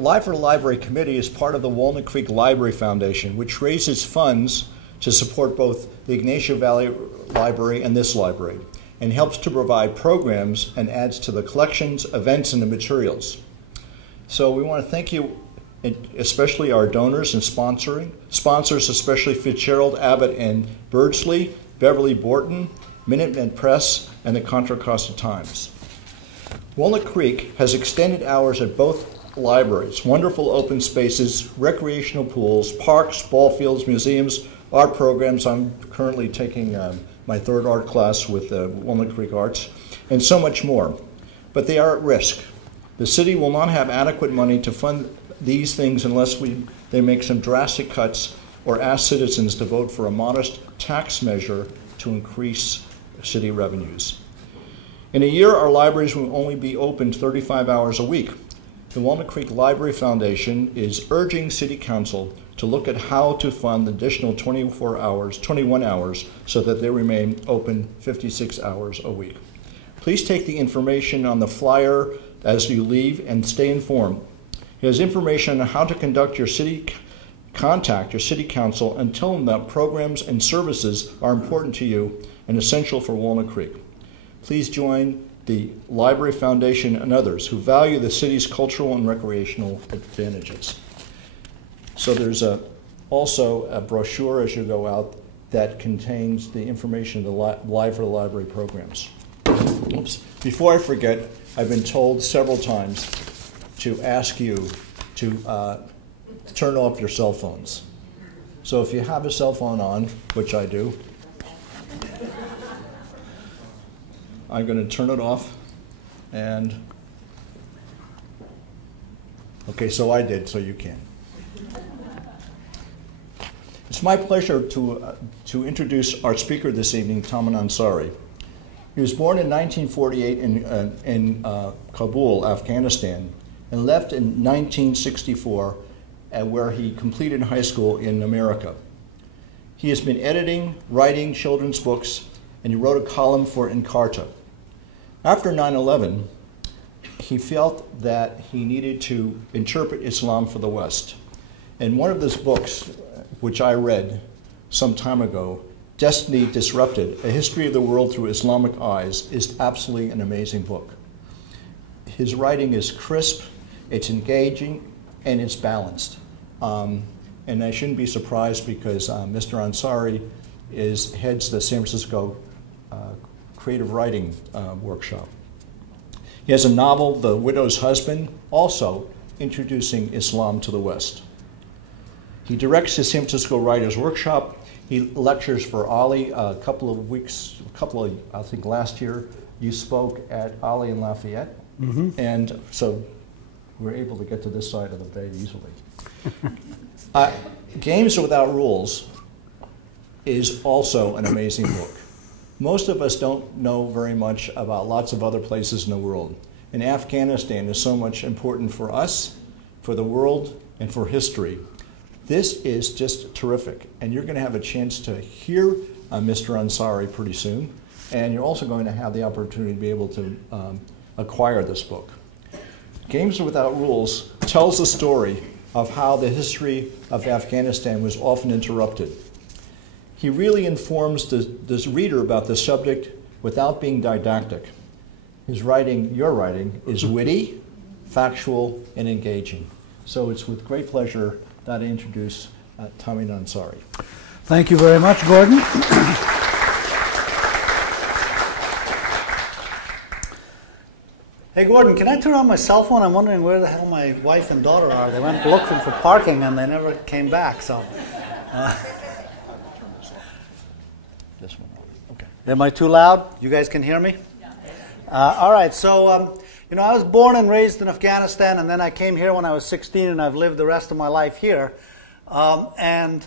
Live for the Library Committee is part of the Walnut Creek Library Foundation, which raises funds to support both the Ignacio Valley Library and this library, and helps to provide programs and adds to the collections, events, and the materials. So we want to thank you, especially our donors and sponsors, especially Fitzgerald, Abbott, and Birdsley, Beverly Borton, Minutemen Press, and the Contra Costa Times. Walnut Creek has extended hours at both libraries, wonderful open spaces, recreational pools, parks, ball fields, museums, art programs. I'm currently taking my third art class with Walnut Creek Arts, and so much more. But they are at risk. The city will not have adequate money to fund these things unless they make some drastic cuts or ask citizens to vote for a modest tax measure to increase city revenues. In a year, our libraries will only be open 35 hours a week. The Walnut Creek Library Foundation is urging City Council to look at how to fund the additional 21 hours, so that they remain open 56 hours a week. Please take the information on the flyer as you leave and stay informed. It has information on how to contact your city council and tell them that programs and services are important to you and essential for Walnut Creek. Please join the Library Foundation and others who value the city's cultural and recreational advantages. So there's also a brochure as you go out that contains the information of the Live for the Library programs. Oops. Before I forget, I've been told several times to ask you to turn off your cell phones. So if you have a cell phone on, which I do, I'm going to turn it off, and okay, so I did, so you can. It's my pleasure to introduce our speaker this evening, Tamim Ansary. He was born in 1948 in Kabul, Afghanistan, and left in 1964, where he completed high school in America. He has been editing, writing children's books, and he wrote a column for Encarta. After 9/11, he felt that he needed to interpret Islam for the West. And one of his books, which I read some time ago, Destiny Disrupted, A History of the World Through Islamic Eyes, is absolutely an amazing book. His writing is crisp, it's engaging, and it's balanced. And I shouldn't be surprised because Mr. Ansary heads the San Francisco Creative Writing Workshop. He has a novel, The Widow's Husband, also introducing Islam to the West. He directs the San Francisco Writers Workshop. He lectures for Ali I think last year, you spoke at Ali in Lafayette. Mm-hmm. And so we're able to get to this side of the bay easily. Games Without Rules is also an amazing book. Most of us don't know very much about lots of other places in the world. And Afghanistan is so much important for us, for the world, and for history. This is just terrific. And you're going to have a chance to hear Mr. Ansary pretty soon. And you're also going to have the opportunity to be able to acquire this book. Games Without Rules tells the story of how the history of Afghanistan was often interrupted. He really informs this reader about the subject without being didactic. His writing, your writing, is witty, factual, and engaging. So it's with great pleasure that I introduce Tamim Ansary. Thank you very much, Gordon. Hey, Gordon, can I turn on my cell phone? I'm wondering where the hell my wife and daughter are. They went looking for parking and they never came back. So. This one. Okay. Am I too loud? You guys can hear me? Yeah. All right. So, you know, I was born and raised in Afghanistan, and then I came here when I was 16, and I've lived the rest of my life here. I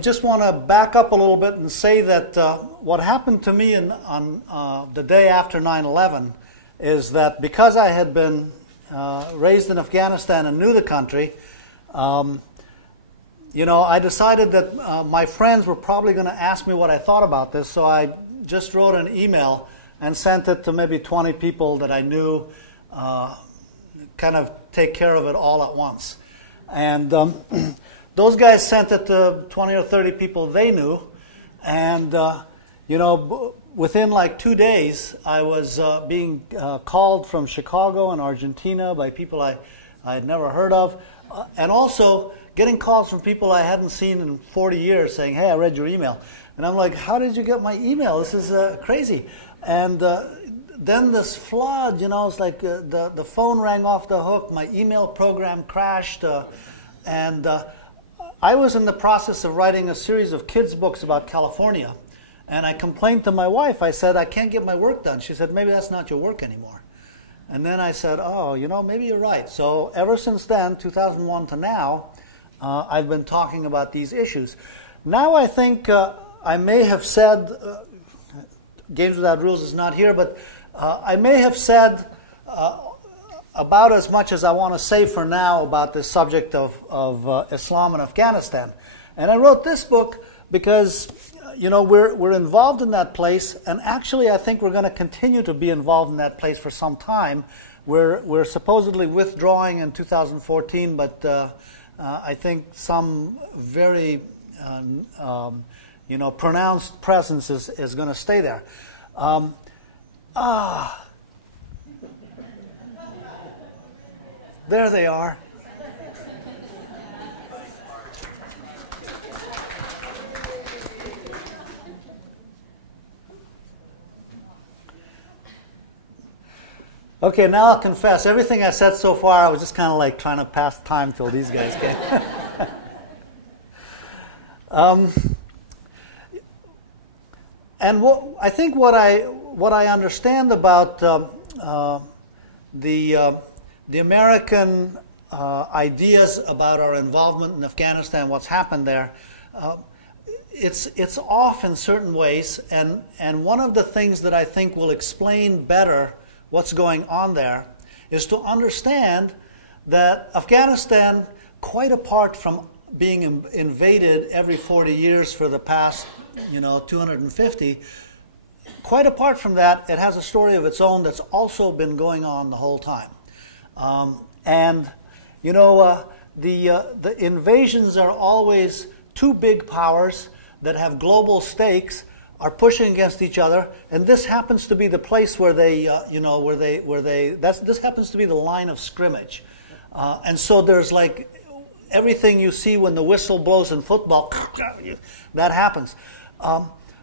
just want to back up a little bit and say that what happened to me on the day after 9/11 is that because I had been raised in Afghanistan and knew the country, you know, I decided that my friends were probably going to ask me what I thought about this, so I just wrote an email and sent it to maybe 20 people that I knew kind of take care of it all at once. And those guys sent it to 20 or 30 people they knew, and within like 2 days, I was being called from Chicago and Argentina by people I had never heard of, and also getting calls from people I hadn't seen in 40 years saying, "Hey, I read your email." And I'm like, "How did you get my email? This is crazy." And then this flood, it's like the phone rang off the hook, my email program crashed, and I was in the process of writing a series of kids' books about California. And I complained to my wife. I said, "I can't get my work done." She said, "Maybe that's not your work anymore." And then I said, "Oh, maybe you're right." So ever since then, 2001 to now, I've been talking about these issues. Now I think I may have said, Games Without Rules is not here, but I may have said about as much as I want to say for now about this subject of Islam in Afghanistan. And I wrote this book because we're involved in that place, and actually I think we're going to continue to be involved in that place for some time. We're supposedly withdrawing in 2014, but I think some very pronounced presence is going to stay there. There they are. Okay, now I'll confess. Everything I said so far, I was just kind of like trying to pass time till these guys came. And I think what I understand about the American ideas about our involvement in Afghanistan, what's happened there, it's off in certain ways. And one of the things that I think will explain better what's going on there is to understand that Afghanistan, quite apart from being invaded every 40 years for the past 250, quite apart from that, it has a story of its own that's also been going on the whole time. The invasions are always two big powers that have global stakes are pushing against each other, and this happens to be the place where this happens to be the line of scrimmage, and so there's like everything you see when the whistle blows in football, that happens.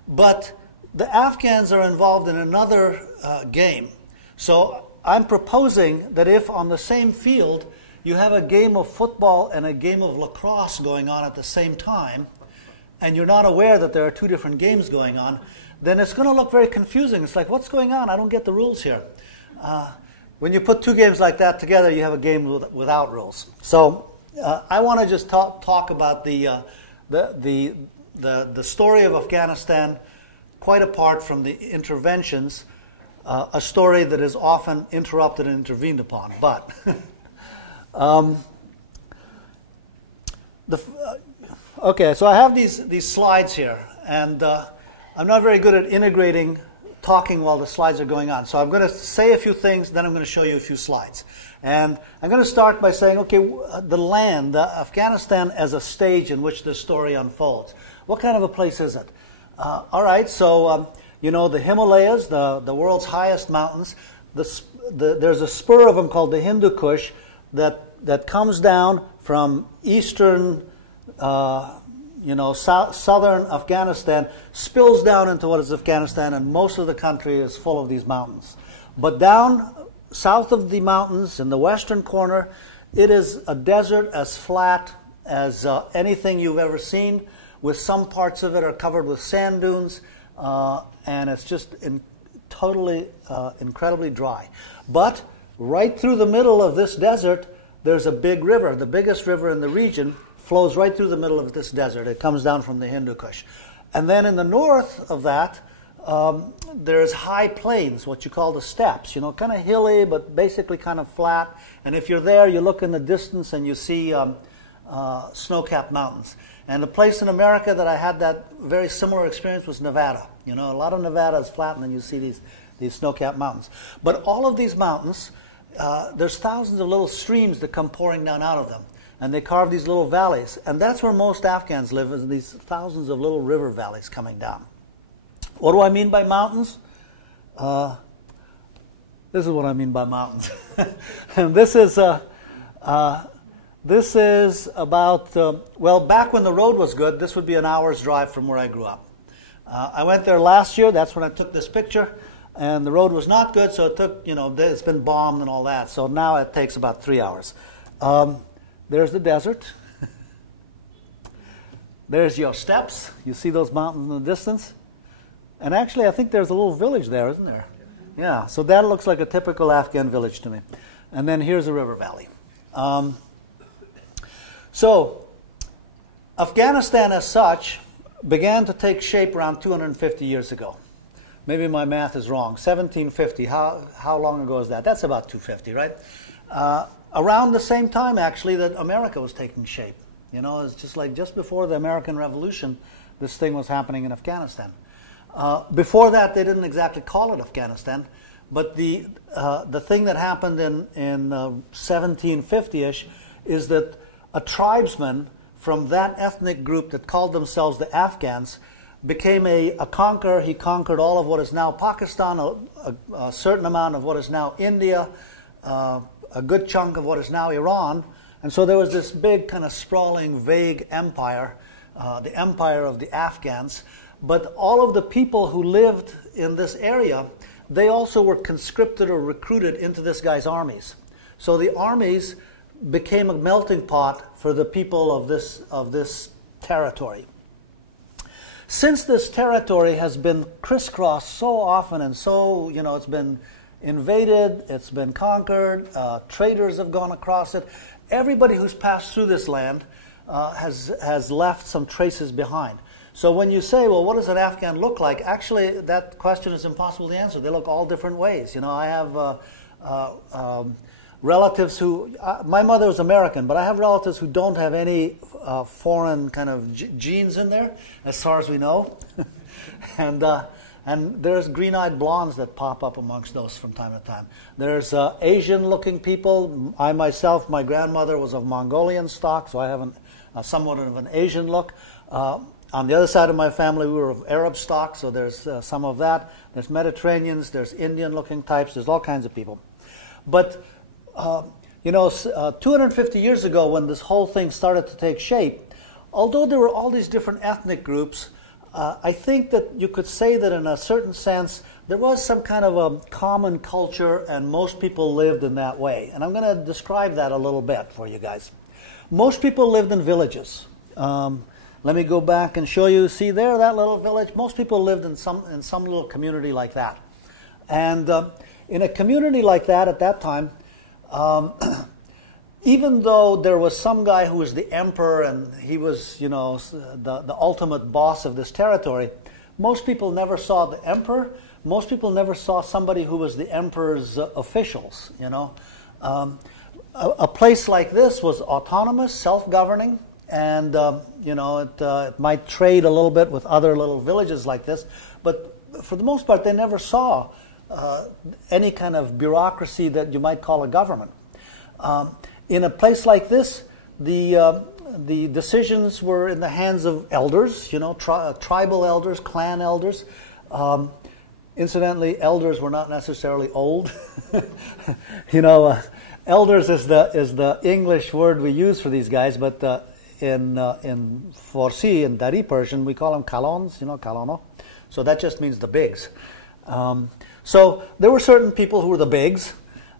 But the Afghans are involved in another game. So I'm proposing that if on the same field you have a game of football and a game of lacrosse going on at the same time, and you're not aware that there are two different games going on, then it's going to look very confusing. It's like, what's going on? I don't get the rules here. When you put two games like that together, you have a game without rules. So I want to just talk about the story of Afghanistan, quite apart from the interventions, a story that is often interrupted and intervened upon. But okay, so I have these slides here, and I'm not very good at integrating talking while the slides are going on. So I'm going to say a few things, then I'm going to show you a few slides. And I'm going to start by saying, okay, the land, Afghanistan as a stage in which this story unfolds. What kind of a place is it? All right, so the Himalayas, the world's highest mountains. There's a spur of them called the Hindu Kush that comes down from eastern, southern Afghanistan, spills down into what is Afghanistan, and most of the country is full of these mountains. But down south of the mountains, in the western corner, it is a desert as flat as anything you've ever seen, with some parts of it are covered with sand dunes, and it's just totally incredibly dry. But right through the middle of this desert, there's a big river. The biggest river in the region flows right through the middle of this desert. It comes down from the Hindu Kush. And then in the north of that, there's high plains, what you call the steppes, kind of hilly, but basically kind of flat. And if you're there, you look in the distance and you see snow-capped mountains. And the place in America that I had that very similar experience was Nevada. A lot of Nevada is flat, and then you see these snow-capped mountains. But all of these mountains there's thousands of little streams that come pouring down out of them. And they carve these little valleys. And that's where most Afghans live, is these thousands of little river valleys coming down. What do I mean by mountains? This is what I mean by mountains. And this is about, well, back when the road was good, this would be an hour's drive from where I grew up. I went there last year. That's when I took this picture. And the road was not good, so it took, it's been bombed and all that. So now it takes about 3 hours. There's the desert. There's your steppes. You see those mountains in the distance? And actually, I think there's a little village there, isn't there? Yeah, so that looks like a typical Afghan village to me. And then here's a river valley. So Afghanistan as such began to take shape around 250 years ago. Maybe my math is wrong. 1750, how long ago is that? That's about 250, right? Around the same time, actually, that America was taking shape. It's just like just before the American Revolution, this thing was happening in Afghanistan. Before that, they didn't exactly call it Afghanistan, but the thing that happened in 1750-ish is that a tribesman from that ethnic group that called themselves the Afghans became a conqueror. He conquered all of what is now Pakistan, a certain amount of what is now India, a good chunk of what is now Iran. And so there was this big kind of sprawling, vague empire, the empire of the Afghans. But all of the people who lived in this area, they also were conscripted or recruited into this guy's armies. So the armies became a melting pot for the people of this territory. Since this territory has been crisscrossed so often and so, it's been invaded, it's been conquered, traders have gone across it. Everybody who's passed through this land has left some traces behind. So when you say, well, what does an Afghan look like? Actually, that question is impossible to answer. They look all different ways. I have relatives who, my mother was American, but I have relatives who don't have any foreign kind of genes in there, as far as we know. And there's green-eyed blondes that pop up amongst those from time to time. There's Asian-looking people. I myself, my grandmother was of Mongolian stock, so I have somewhat of an Asian look. On the other side of my family, we were of Arab stock, so there's some of that. There's Mediterraneans, there's Indian-looking types, there's all kinds of people. But, 250 years ago when this whole thing started to take shape, although there were all these different ethnic groups, I think that you could say that in a certain sense, there was some kind of a common culture and most people lived in that way. And I'm going to describe that a little bit for you guys. Most people lived in villages. Let me go back and show you. See there, that little village? Most people lived in some little community like that. And in a community like that at that time, even though there was some guy who was the emperor and he was, the ultimate boss of this territory, most people never saw the emperor. Most people never saw somebody who was the emperor's officials, A place like this was autonomous, self-governing. And, it might trade a little bit with other little villages like this. But for the most part, they never saw any kind of bureaucracy that you might call a government. In a place like this, the decisions were in the hands of elders, tribal elders, clan elders. Incidentally, elders were not necessarily old. Elders is the English word we use for these guys, but in Farsi, in Dari Persian, we call them kalons, kalono. So that just means the bigs. So there were certain people who were the bigs.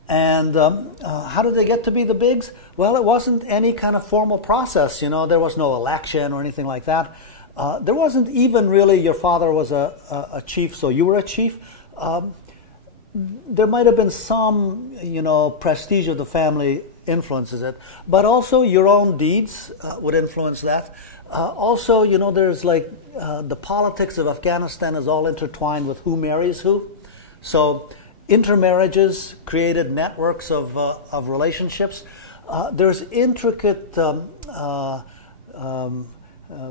And how did they get to be the bigs? Well, it wasn't any kind of formal process. There was no election or anything like that. There wasn't even really your father was a chief, so you were a chief. There might have been some, prestige of the family influences it, but also your own deeds would influence that. Also, there's like the politics of Afghanistan is all intertwined with who marries who. So intermarriages created networks of relationships. There's intricate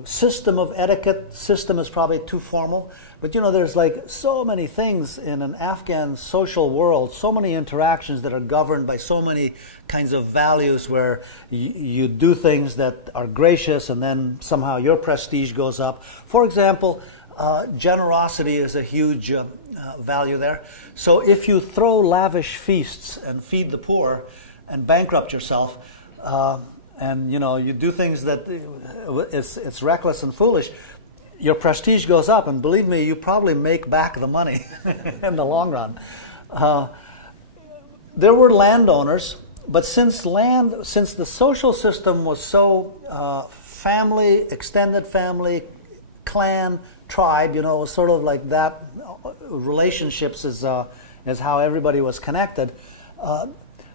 system of etiquette. System is probably too formal, but you know, there's like so many things in an Afghan social world, so many interactions that are governed by so many kinds of values where you do things that are gracious and then somehow your prestige goes up. For example, generosity is a huge value there. So if you throw lavish feasts and feed the poor and bankrupt yourself, and you know, you do things that it's reckless and foolish, your prestige goes up, and believe me, you probably make back the money in the long run. There were landowners, but since the social system was so family, extended family, clan, tribe, you know, it was sort of like that. Relationships is how everybody was connected.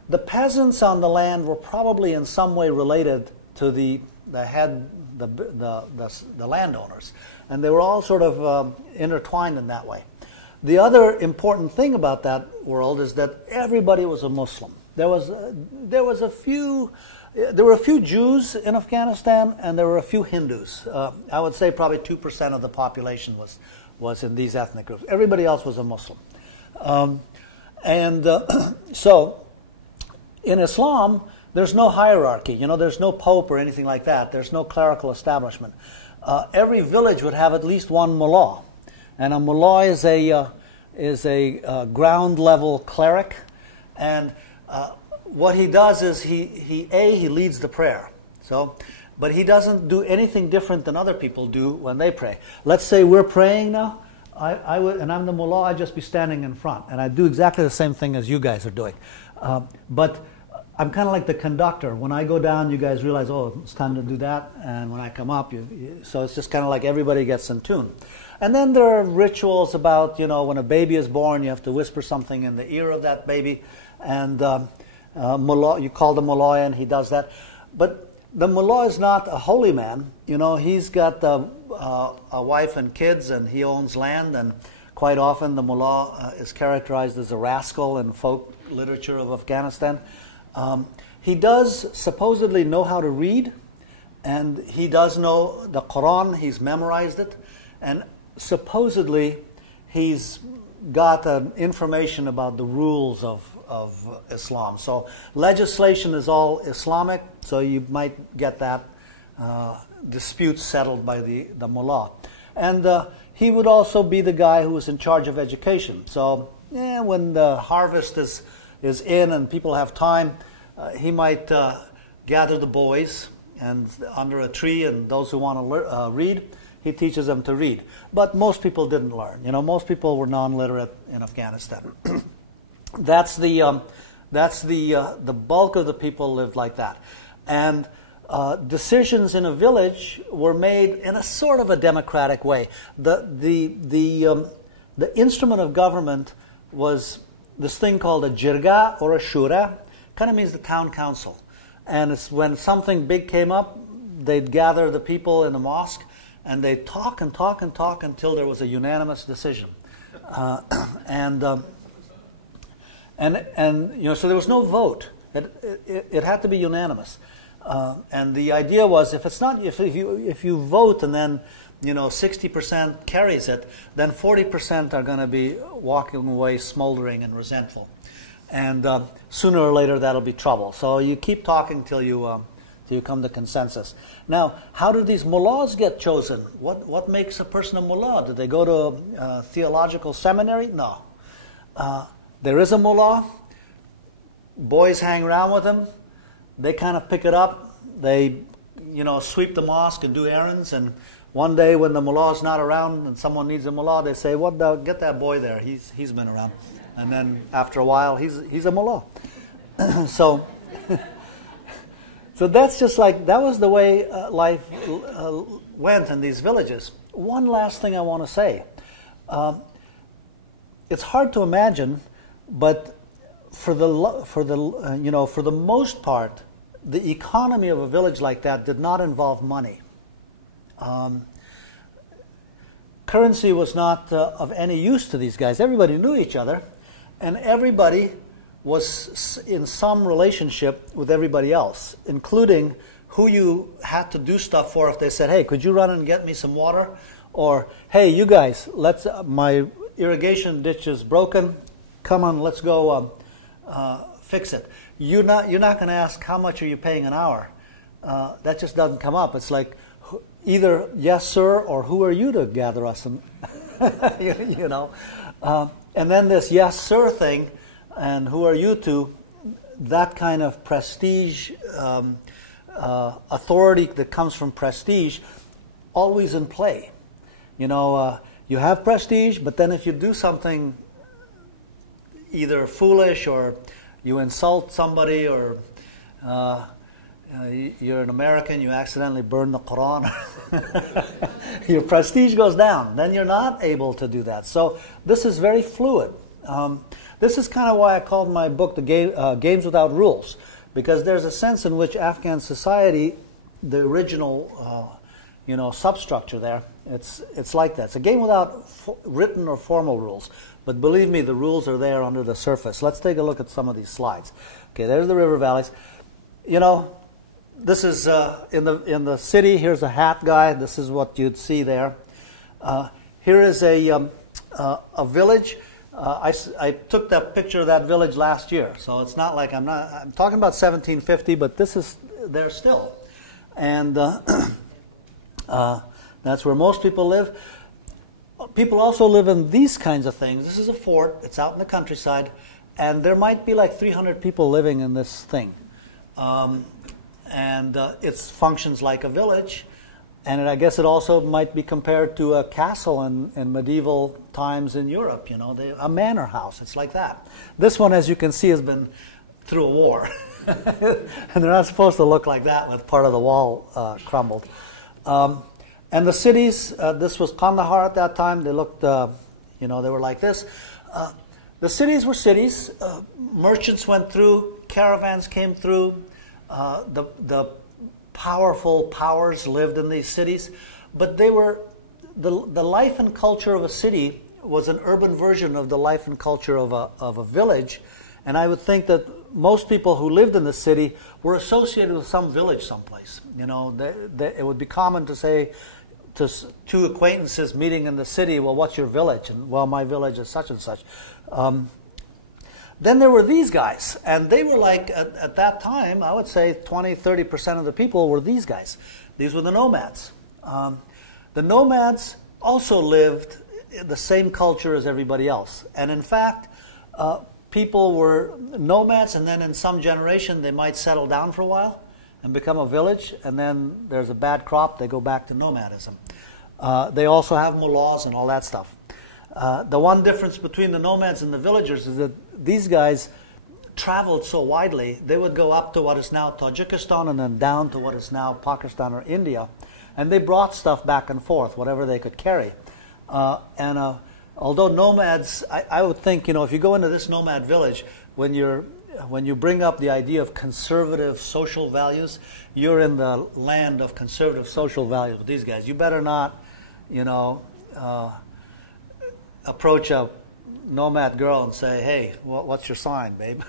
The peasants on the land were probably in some way related to the landowners, and they were all sort of intertwined in that way. The other important thing about that world is that everybody was a Muslim. There were a few Jews in Afghanistan, and there were a few Hindus. I would say probably 2% of the population was in these ethnic groups. Everybody else was a Muslim, so. In Islam, there's no hierarchy. You know, there's no pope or anything like that. There's no clerical establishment. Every village would have at least one mullah, and a mullah is a ground level cleric. And what he does is he leads the prayer. But he doesn't do anything different than other people do when they pray. Let's say we're praying now. I would, and I'm the mullah. I'd just be standing in front, and I do exactly the same thing as you guys are doing. But I'm kind of like the conductor. When I go down, you guys realize, oh, it's time to do that. And when I come up, so it's just kind of like everybody gets in tune. And then there are rituals about, you know, when a baby is born, you have to whisper something in the ear of that baby. And mullah, you call the mullah, and he does that. But the mullah is not a holy man. You know, he's got a wife and kids, and he owns land. And quite often the mullah is characterized as a rascal in folk literature of Afghanistan. He does supposedly know how to read, and he does know the Quran. He's memorized it, and supposedly he's got information about the rules of Islam. So legislation is all Islamic, so you might get that dispute settled by the mullah. And he would also be the guy who was in charge of education. So when the harvest is in and people have time, he might gather the boys and under a tree, and those who want to read, he teaches them to read. But most people didn't learn. You know, most people were non-literate in Afghanistan. That's the bulk of the people lived like that. And decisions in a village were made in a sort of a democratic way. The instrument of government was this thing called a jirga or a shura. Kind of means the town council. And it's when something big came up, they'd gather the people in the mosque, and they'd talk and talk and talk until there was a unanimous decision. And you know, so there was no vote. It had to be unanimous. And the idea was, if you vote and then, you know, 60% carries it, then 40% are going to be walking away smoldering and resentful. And sooner or later that'll be trouble. So you keep talking till you come to consensus. Now, how do these mullahs get chosen? What makes a person a mullah? Do they go to a theological seminary? No. There is a mullah. Boys hang around with him. They kind of pick it up. They, you know, sweep the mosque and do errands. And one day when the mullah's not around and someone needs a mullah, they say, get that boy there. He's been around. And then after a while, he's a mullah. So that's just like, that was the way life went in these villages. One last thing I want to say. It's hard to imagine, but for the most part, the economy of a village like that did not involve money. Currency was not of any use to these guys. Everybody knew each other, and everybody was in some relationship with everybody else, including who you had to do stuff for. If they said, hey, could you run and get me some water? Or, hey, you guys, my irrigation ditch is broken. Come on, let's go fix it. You're not going to ask, how much are you paying an hour? That just doesn't come up. It's like either yes, sir, or who are you to gather us? And you know. And then this yes, sir thing, and who are you to, that kind of prestige, authority that comes from prestige, always in play. You know, you have prestige, but then if you do something either foolish or you insult somebody, or you're an American, you accidentally burn the Quran, your prestige goes down. Then you're not able to do that. So this is very fluid. This is kind of why I called my book the Games Without Rules, because there's a sense in which Afghan society, the original substructure there, it's like that. It's a game without written or formal rules. But believe me, the rules are there under the surface. Let's take a look at some of these slides. Okay, there's the river valleys. You know, this is in the city. Here's a hat guy. This is what you'd see there. Here is a village. I took that picture of that village last year, so it's not like I'm talking about 1750, but this is there still, and that's where most people live. People also live in these kinds of things. This is a fort. It's out in the countryside, and there might be like 300 people living in this thing, and it functions like a village. And I guess it also might be compared to a castle in medieval times in Europe, you know, a manor house. It's like that. This one, as you can see, has been through a war. And they're not supposed to look like that with part of the wall crumbled. And the cities, this was Kandahar at that time. They looked, they were like this. The cities were cities. Merchants went through. Caravans came through. The powerful powers lived in these cities, but they were the life and culture of a city was an urban version of the life and culture of a village, and I would think that most people who lived in the city were associated with some village someplace. You know, it would be common to say to two acquaintances meeting in the city, well, what's your village? And, well, my village is such and such. Then there were these guys, and they were like, at that time, I would say 20-30% of the people were these guys. These were the nomads. The nomads also lived the same culture as everybody else. And in fact, people were nomads, and then in some generation, they might settle down for a while and become a village, and then there's a bad crop, they go back to nomadism. They also have mullahs and all that stuff. The one difference between the nomads and the villagers is that these guys traveled so widely. They would go up to what is now Tajikistan and then down to what is now Pakistan or India. And they brought stuff back and forth, whatever they could carry. Although nomads, I would think, if you go into this nomad village, when you bring up the idea of conservative social values, you're in the land of conservative social values with these guys. You better not, approach a nomad girl and say, hey, what's your sign, babe?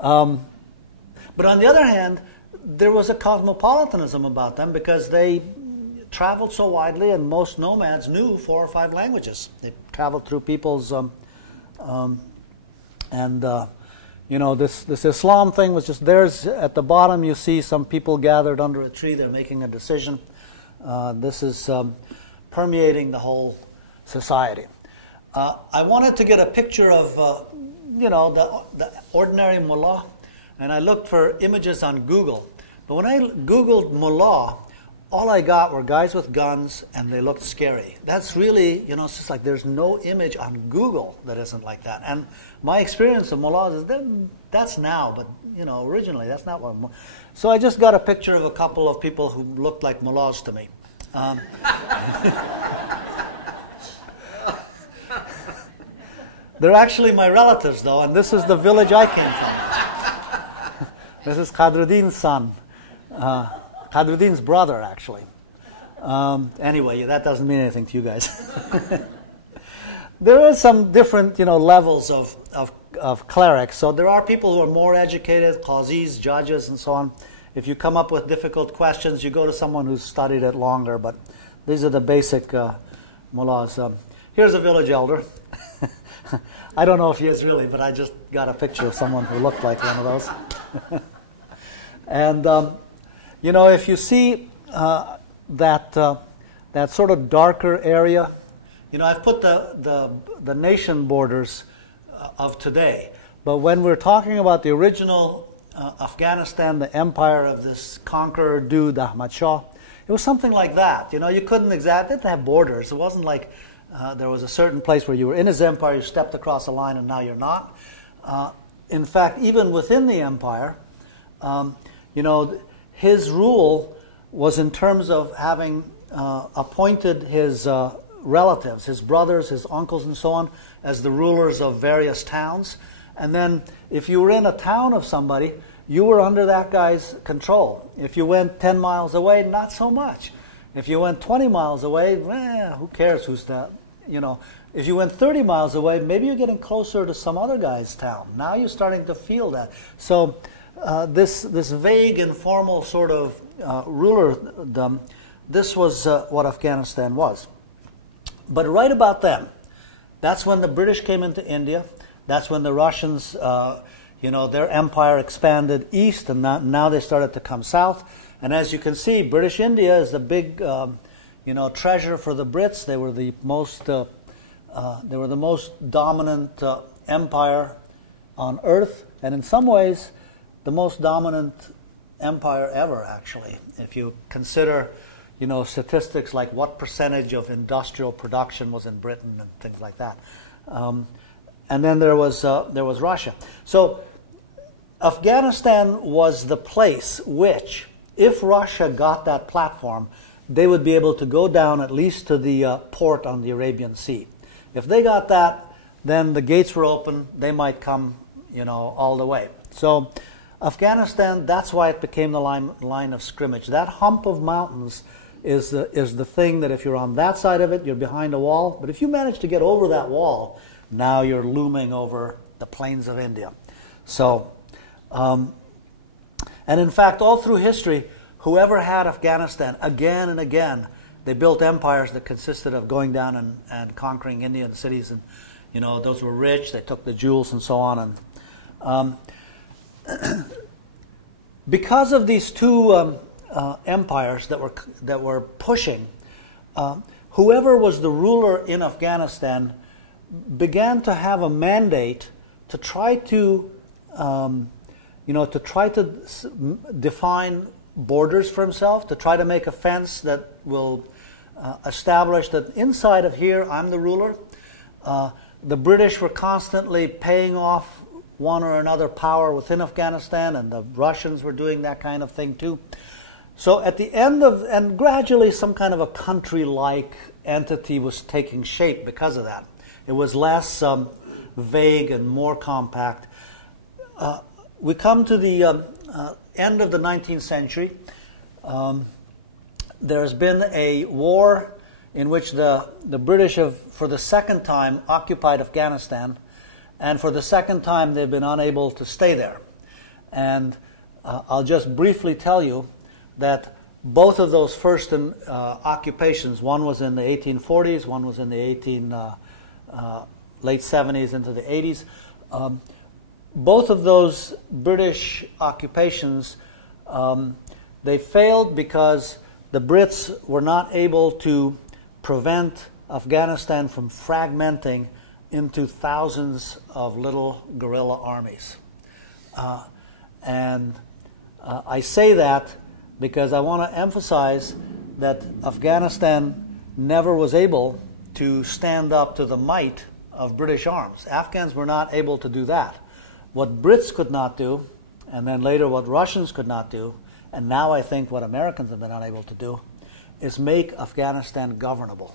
But on the other hand, there was a cosmopolitanism about them because they traveled so widely, and most nomads knew 4 or 5 languages. They traveled through people's, this Islam thing was just, there's at the bottom you see some people gathered under a tree, they're making a decision. This is permeating the whole society. I wanted to get a picture of, the ordinary mullah, and I looked for images on Google. But when I Googled mullah, all I got were guys with guns, and they looked scary. That's really, it's just like there's no image on Google that isn't like that. And my experience of mullahs is that's now, but, originally that's not what. So I just got a picture of a couple of people who looked like mullahs to me. They're actually my relatives, though, and this is the village I came from. This is Qadruddin's son. Qadruddin's brother, actually. Anyway, that doesn't mean anything to you guys. There are some different, levels of clerics. So there are people who are more educated, qazis, judges, and so on. If you come up with difficult questions, you go to someone who's studied it longer. But these are the basic mullahs. Here's a village elder. I don't know if he is really, but I just got a picture of someone who looked like one of those. And you know, if you see that sort of darker area, you know, I've put the nation borders of today. But when we're talking about the original Afghanistan, the empire of this conqueror dude, Ahmad Shah, it was something like that. You know, you couldn't exactly, didn't have borders. It wasn't like there was a certain place where you were in his empire, you stepped across a line, and now you're not. In fact, even within the empire, you know, his rule was in terms of having appointed his relatives, his brothers, his uncles, and so on, as the rulers of various towns. And then if you were in a town of somebody, you were under that guy's control. If you went 10 miles away, not so much. If you went 20 miles away, who cares who's that? You know, if you went 30 miles away, maybe you're getting closer to some other guy's town. Now you're starting to feel that. So this vague, informal sort of rulerdom, this was what Afghanistan was. But right about then, that's when the British came into India. That's when the Russians, you know, their empire expanded east, and now they started to come south. And as you can see, British India is the big, you know, treasure for the Brits. They were the most dominant empire on earth, and in some ways, the most dominant empire ever. Actually, if you consider, you know, statistics like what percentage of industrial production was in Britain and things like that. And then there was Russia. So Afghanistan was the place which, if Russia got that platform, they would be able to go down at least to the port on the Arabian Sea. If they got that, then the gates were open. They might come, you know, all the way. So Afghanistan, that's why it became the line of scrimmage. That hump of mountains is the thing that if you're on that side of it, you're behind a wall. But if you manage to get over that wall, now you're looming over the plains of India. So, and in fact, all through history, whoever had Afghanistan, again and again, they built empires that consisted of going down and conquering Indian cities. And, you know, those were rich. They took the jewels and so on. And because of these two empires that were pushing, whoever was the ruler in Afghanistan began to have a mandate to try to, define borders for himself, to try to make a fence that will establish that inside of here I'm the ruler. The British were constantly paying off one or another power within Afghanistan, and the Russians were doing that kind of thing too. So at the end of, and gradually some kind of a country-like entity was taking shape because of that. It was less vague and more compact. We come to the end of the 19th century. There's been a war in which the British have, for the second time, occupied Afghanistan, and for the second time they've been unable to stay there. And I'll just briefly tell you that both of those first occupations, one was in the 1840s, one was in the late 70s into the 80s. Both of those British occupations, they failed because the Brits were not able to prevent Afghanistan from fragmenting into thousands of little guerrilla armies. And I say that because I want to emphasize that Afghanistan never was able to stand up to the might of British arms. Afghans were not able to do that. What Brits could not do, and then later what Russians could not do, and now I think what Americans have been unable to do, is make Afghanistan governable.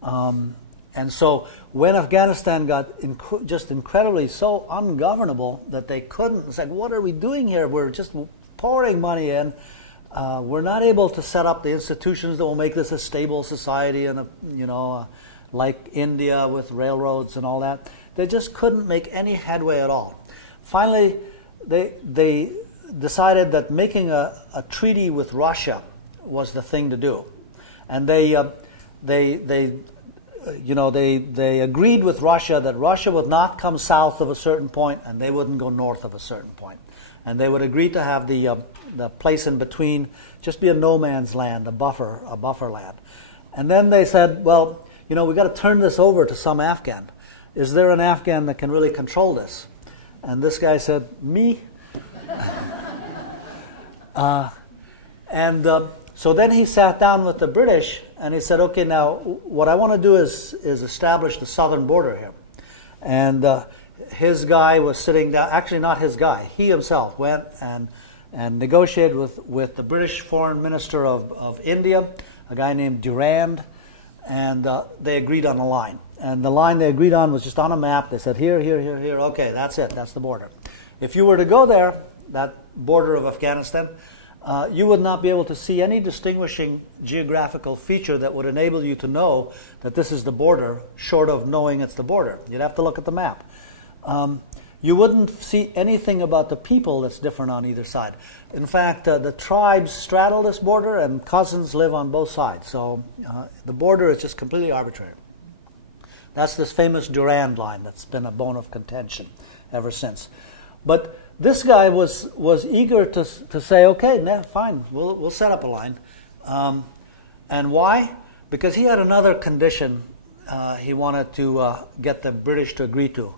And so when Afghanistan got just incredibly so ungovernable that they couldn't, it's like, what are we doing here? We're just pouring money in. We're not able to set up the institutions that will make this a stable society and like India with railroads and all that. They just couldn't make any headway at all. Finally, they decided that making a treaty with Russia was the thing to do, and they agreed with Russia that Russia would not come south of a certain point and they wouldn't go north of a certain point, and they would agree to have the place in between just be a no man's land, a buffer land. And then they said, well, we got to turn this over to some Afghan. Is there an Afghan that can really control this? And this guy said, me. So then he sat down with the British and he said, okay, now what I want to do is establish the southern border here. And his guy was sitting down, actually not his guy, he himself went and negotiated with the British Foreign Minister of India, a guy named Durand, and they agreed on a line. And the line they agreed on was just on a map. They said, here, here, here, here, okay, that's it, that's the border. If you were to go there, that border of Afghanistan, you would not be able to see any distinguishing geographical feature that would enable you to know that this is the border, short of knowing it's the border. You'd have to look at the map. You wouldn't see anything about the people that's different on either side. In fact, the tribes straddle this border and cousins live on both sides. So the border is just completely arbitrary. That's this famous Durand line that's been a bone of contention ever since. But this guy was eager to say, okay, fine, we'll set up a line. And why? Because he had another condition he wanted to get the British to agree to.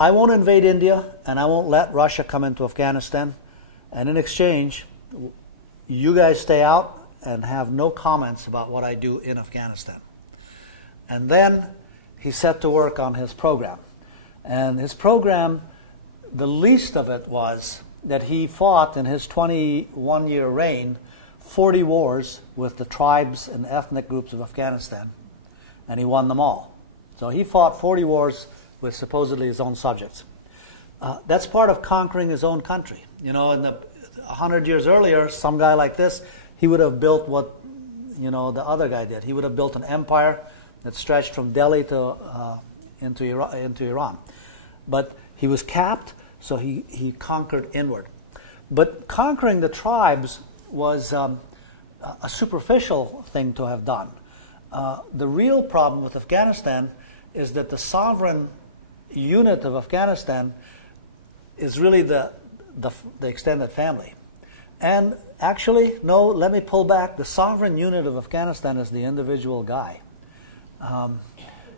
I won't invade India, and I won't let Russia come into Afghanistan. And in exchange, you guys stay out and have no comments about what I do in Afghanistan. And then he set to work on his program. And his program, the least of it was that he fought in his 21-year reign 40 wars with the tribes and ethnic groups of Afghanistan, and he won them all. So he fought 40 wars with supposedly his own subjects. That's part of conquering his own country. In the 100 years earlier, some guy like this, he would have built what the other guy did. He would have built an empire that stretched from Delhi to into Iran. But he was capped, so he conquered inward. But conquering the tribes was a superficial thing to have done. The real problem with Afghanistan is that the sovereign unit of Afghanistan is really the extended family. And actually, no, let me pull back. The sovereign unit of Afghanistan is the individual guy.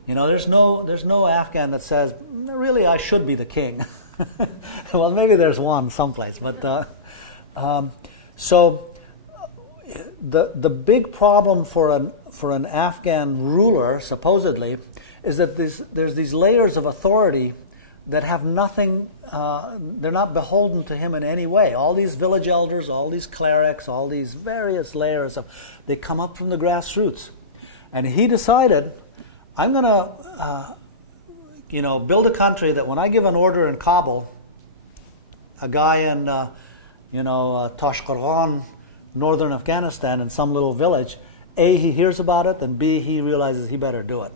There's no Afghan that says, really, I should be the king. Well, maybe there's one someplace, but so the big problem for an Afghan ruler, supposedly, is that there's these layers of authority that have nothing. They're not beholden to him in any way. All these village elders, all these clerics, all these various layers they come up from the grassroots, and he decided, I'm going to build a country that when I give an order in Kabul, a guy in, Tashqarghan, northern Afghanistan, in some little village, A, he hears about it, and B, he realizes he better do it.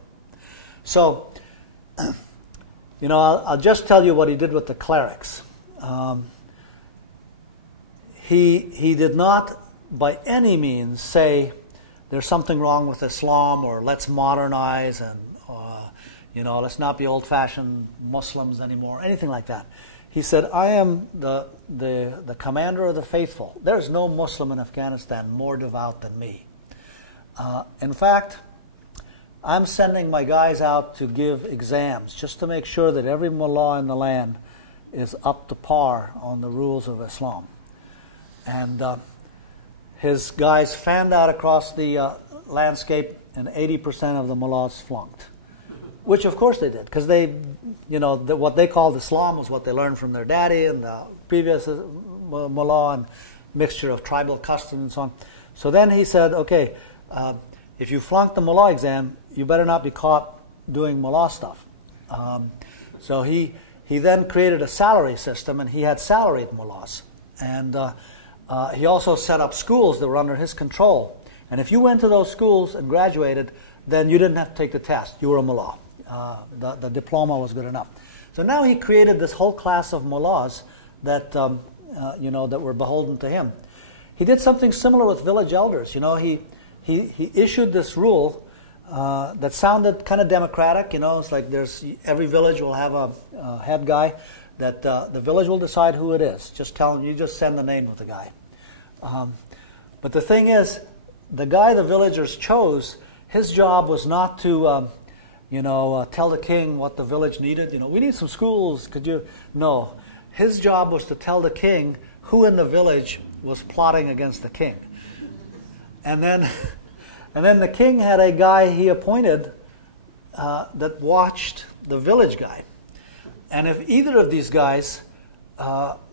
So, I'll just tell you what he did with the clerics. He did not, by any means, say there's something wrong with Islam, or let's modernize, and let's not be old-fashioned Muslims anymore, anything like that. He said, I am the commander of the faithful. There's no Muslim in Afghanistan more devout than me. In fact, I'm sending my guys out to give exams just to make sure that every mullah in the land is up to par on the rules of Islam. And his guys fanned out across the landscape, and 80% of the mullahs flunked. Which, of course, they did, because what they called Islam was what they learned from their daddy and the previous mullah, and mixture of tribal customs and so on. So then he said, okay, if you flunk the mullah exam, you better not be caught doing mullah stuff. So he then created a salary system, and he had salaried mullahs. And he also set up schools that were under his control. And if you went to those schools and graduated, then you didn't have to take the test. You were a mullah. The diploma was good enough. So now he created this whole class of mullahs that that were beholden to him. He did something similar with village elders. He issued this rule that sounded kind of democratic. It's like every village will have a head guy that the village will decide who it is. Just tell them, you just send the name of the guy. But the thing is, the guy the villagers chose, his job was not to tell the king what the village needed. We need some schools. Could you? No. His job was to tell the king who in the village was plotting against the king. And then the king had a guy he appointed that watched the village guy. And if either of these guys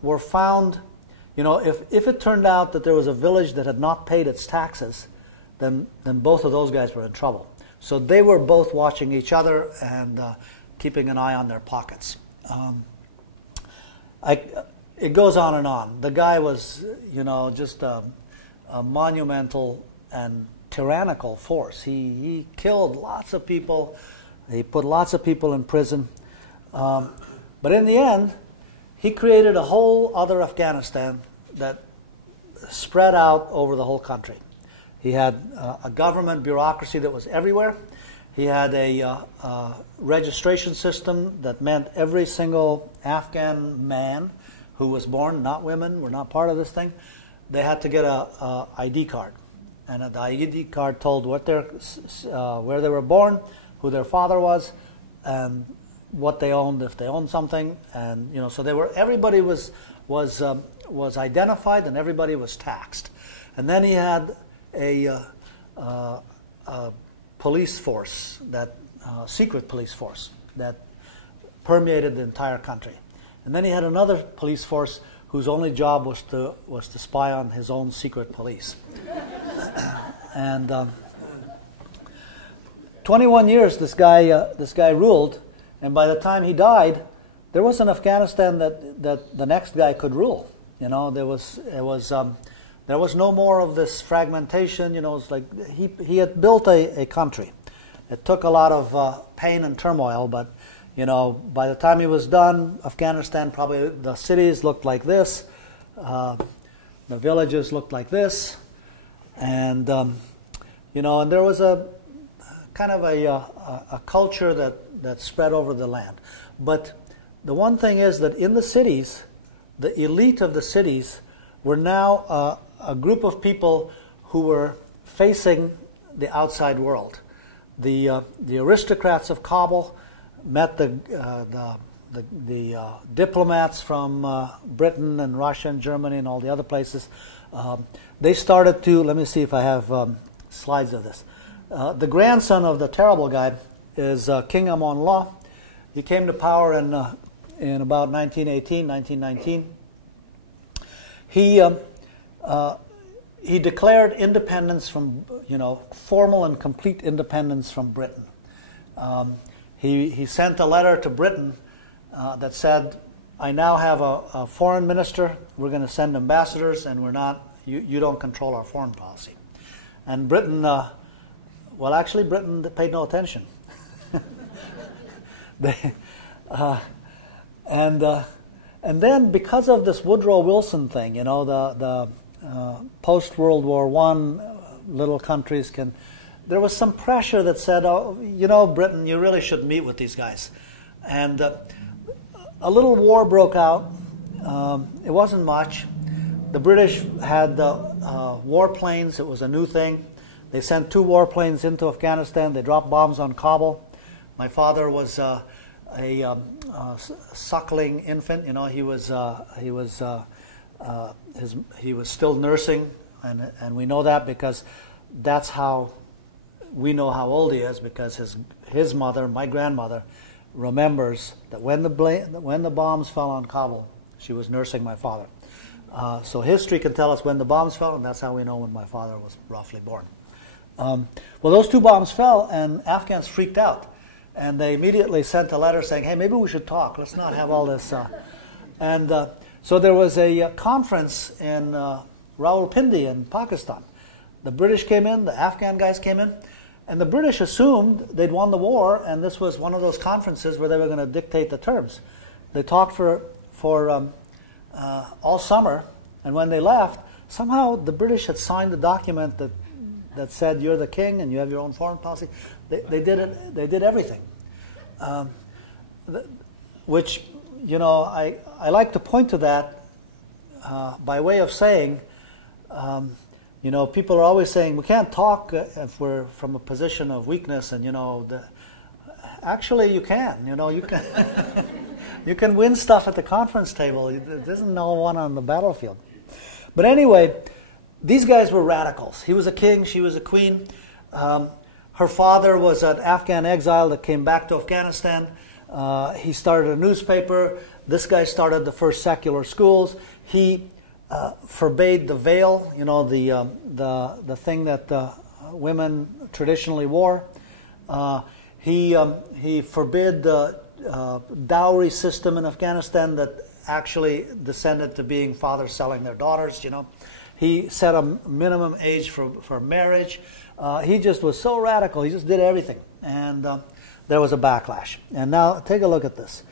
were found, if it turned out that there was a village that had not paid its taxes, then both of those guys were in trouble. So they were both watching each other and keeping an eye on their pockets. It goes on and on. The guy was, just a monumental and tyrannical force. He killed lots of people. He put lots of people in prison. But in the end, he created a whole other Afghanistan that spread out over the whole country. He had a government bureaucracy that was everywhere. He had a registration system that meant every single Afghan man who was born, not women, were not part of this thing, they had to get a ID card. And the ID card told where they were born, who their father was, and what they owned, if they owned something. And so everybody was identified, and everybody was taxed. And then he had a police force, secret police force that permeated the entire country. And then he had another police force whose only job was to spy on his own secret police. And 21 years this guy ruled, and by the time he died, there was an Afghanistan that the next guy could rule. There was no more of this fragmentation. It's like he had built a country. It took a lot of pain and turmoil, but by the time he was done, Afghanistan, probably the cities looked like this, the villages looked like this, and and there was a kind of a culture that spread over the land. But the one thing is that in the cities, the elite of the cities were now a group of people who were facing the outside world. The aristocrats of Kabul met the diplomats from Britain and Russia and Germany and all the other places. They started to, let me see if I have slides of this. The grandson of the terrible guy is King Amanullah. He came to power in about 1919. He declared independence from, formal and complete independence from Britain. He sent a letter to Britain that said, I now have a foreign minister, we're going to send ambassadors, and you don't control our foreign policy. And Britain, Britain paid no attention. And then because of this Woodrow Wilson thing, the post-World War I little countries there was some pressure that said, Britain, you really should meet with these guys. And a little war broke out. It wasn't much. The British had warplanes. It was a new thing. They sent 2 warplanes into Afghanistan. They dropped bombs on Kabul. My father was a suckling infant. He was still nursing, and we know that because that's how we know how old he is, because his mother, my grandmother, remembers that when the bombs fell on Kabul, she was nursing my father. So history can tell us when the bombs fell, and that's how we know when my father was roughly born. Well, those 2 bombs fell, and Afghans freaked out. And they immediately sent a letter saying, hey, maybe we should talk. Let's not have all this. So there was a conference in Rawalpindi in Pakistan. The British came in, the Afghan guys came in, And the British assumed they'd won the war, and this was one of those conferences where they were going to dictate the terms. They talked for all summer, and when they left, somehow the British had signed a document that said you're the king and you have your own foreign policy. They did it. They did everything, which, you know, I like to point to that by way of saying, you know, people are always saying we can't talk if we're from a position of weakness, and you know, actually you can. You know, you can you can win stuff at the conference table. There isn't no one on the battlefield. But anyway, these guys were radicals. He was a king, she was a queen. Her father was an Afghan exile that came back to Afghanistan. He started a newspaper. This guy started the first secular schools. He forbade the veil, you know, the thing that women traditionally wore. He forbid the dowry system in Afghanistan that actually descended to being fathers selling their daughters, you know. He set a minimum age for marriage. He just was so radical. He just did everything. And there was a backlash. And now take a look at this.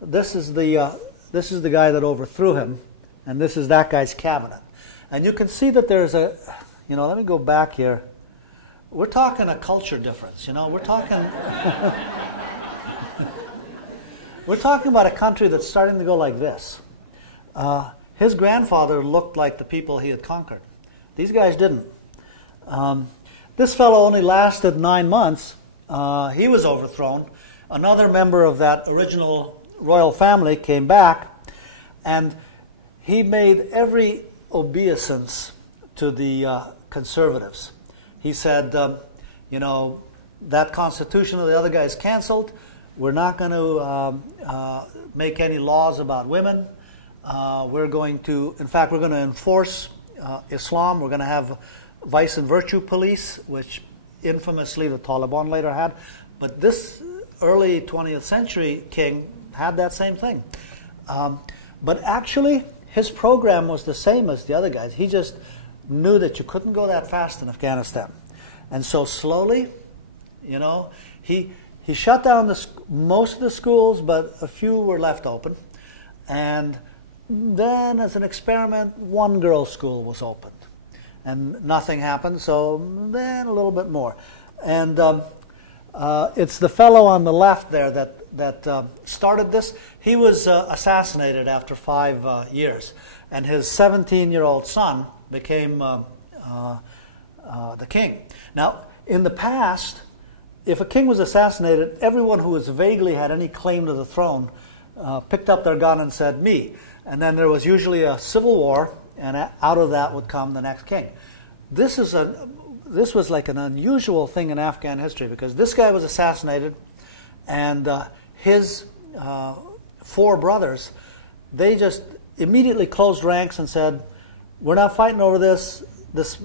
This is the guy that overthrew him, and this is that guy's cabinet. And you can see that there's a, you know, let me go back here. We're talking a culture difference, you know. We're talking we're talking about a country that's starting to go like this. His grandfather looked like the people he had conquered. These guys didn't. This fellow only lasted 9 months. He was overthrown. Another member of that original royal family came back, and he made every obeisance to the conservatives. He said, you know, that constitution of the other guy is canceled. We're not going to make any laws about women. We're going to, in fact, we're going to enforce Islam. We're going to have vice and virtue police, which infamously the Taliban later had. But this early 20th century king had that same thing. But actually, his program was the same as the other guys. He just knew that you couldn't go that fast in Afghanistan. And so slowly, you know, he shut down most of the schools, but a few were left open. And then, as an experiment, one girls' school was opened. And nothing happened, so then a little bit more. And it's the fellow on the left there that started this. He was assassinated after 5 years. And his 17-year-old son became the king. Now, in the past, if a king was assassinated, everyone who was vaguely had any claim to the throne picked up their gun and said, me. And then there was usually a civil war, and out of that would come the next king. This was like an unusual thing in Afghan history, because this guy was assassinated, and his 4 brothers, they just immediately closed ranks and said, we're not fighting over this. This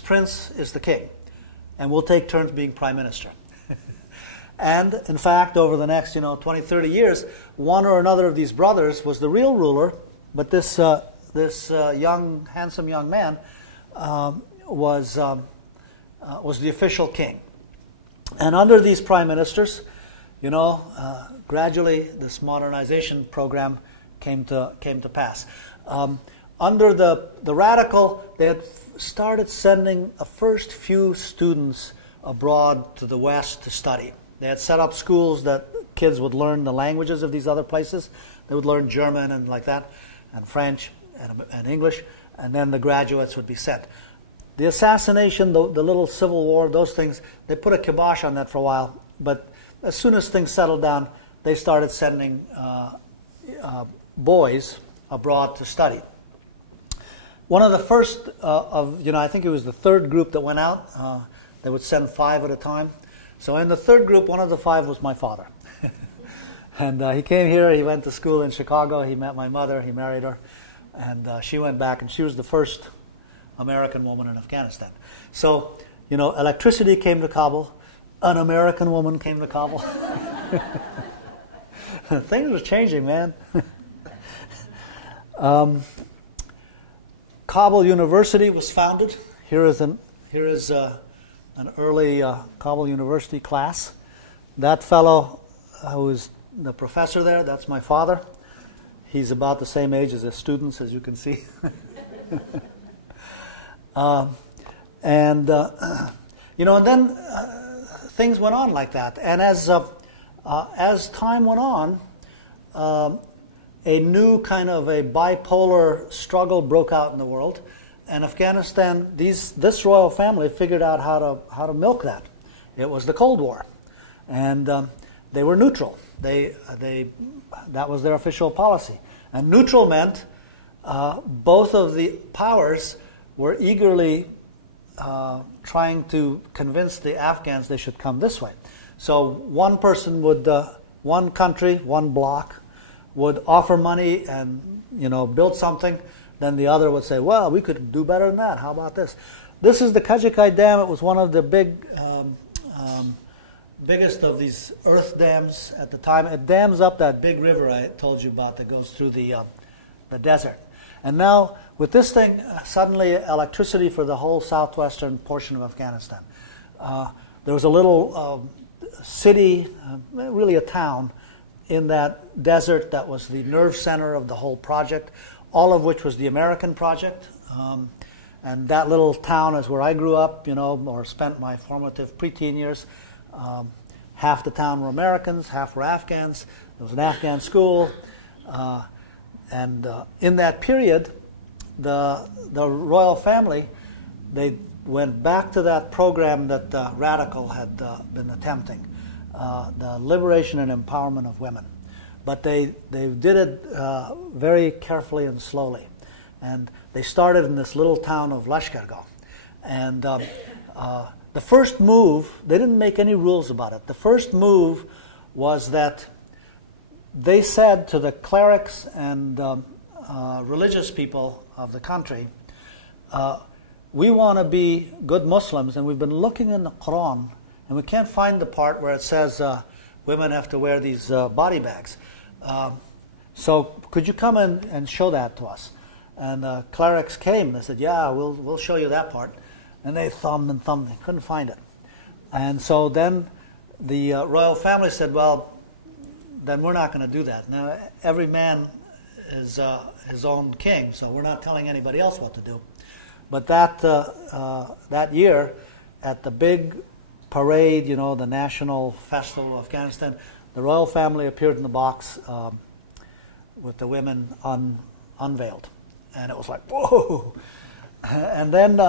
prince is the king, and we'll take turns being prime minister. And in fact, over the next 20, 30 years, one or another of these brothers was the real ruler, but this young, handsome young man was the official king. And under these prime ministers, gradually this modernization program came to pass. Under the radical, they had started sending a first few students abroad to the West to study. They had set up schools that kids would learn the languages of these other places. They would learn German and like that, and French and English, and then the graduates would be sent. The assassination, the little civil war, those things, they put a kibosh on that for a while. But as soon as things settled down, they started sending boys abroad to study. One of the first I think it was the third group that went out. They would send 5 at a time. So in the third group, one of the 5 was my father. And he came here, he went to school in Chicago, he met my mother, he married her, and she went back, and she was the first American woman in Afghanistan. So, electricity came to Kabul, an American woman came to Kabul. Things were changing, man. Kabul University was founded. Here is an early Kabul University class. That fellow who is the professor there, that's my father. He's about the same age as the students, as you can see. And then things went on like that. And as time went on, a new kind of a bipolar struggle broke out in the world. And Afghanistan, this royal family figured out how to milk that. It was the Cold War. And they were neutral. That was their official policy. And neutral meant both of the powers were eagerly trying to convince the Afghans they should come this way. So one person would, one country, one bloc, would offer money and build something. Then the other would say, well, we could do better than that. How about this? This is the Kajikai Dam. It was one of the biggest of these earth dams at the time. It dams up that big river I told you about that goes through the desert. And now, with this thing, suddenly electricity for the whole southwestern portion of Afghanistan. There was a little city, really a town, in that desert that was the nerve center of the whole project, all of which was the American project. And that little town is where I grew up, or spent my formative preteen years. Half the town were Americans, half were Afghans. There was an Afghan school. And in that period, the royal family, they went back to that program that Radical had been attempting, the liberation and empowerment of women. But they did it very carefully and slowly. And they started in this little town of Lashkargah. And the first move, they didn't make any rules about it. The first move was that they said to the clerics and religious people of the country, we want to be good Muslims, and we've been looking in the Quran, and we can't find the part where it says women have to wear these body bags. So could you come in and show that to us? And the clerics came, and they said, yeah, we'll show you that part. And they thumbed and thumbed, they couldn't find it. And so then the royal family said, well, then we're not going to do that. Now, every man is his own king, so we're not telling anybody else what to do. But that year, at the big parade, the national festival of Afghanistan, the royal family appeared in the box with the women unveiled. And it was like, whoa! And then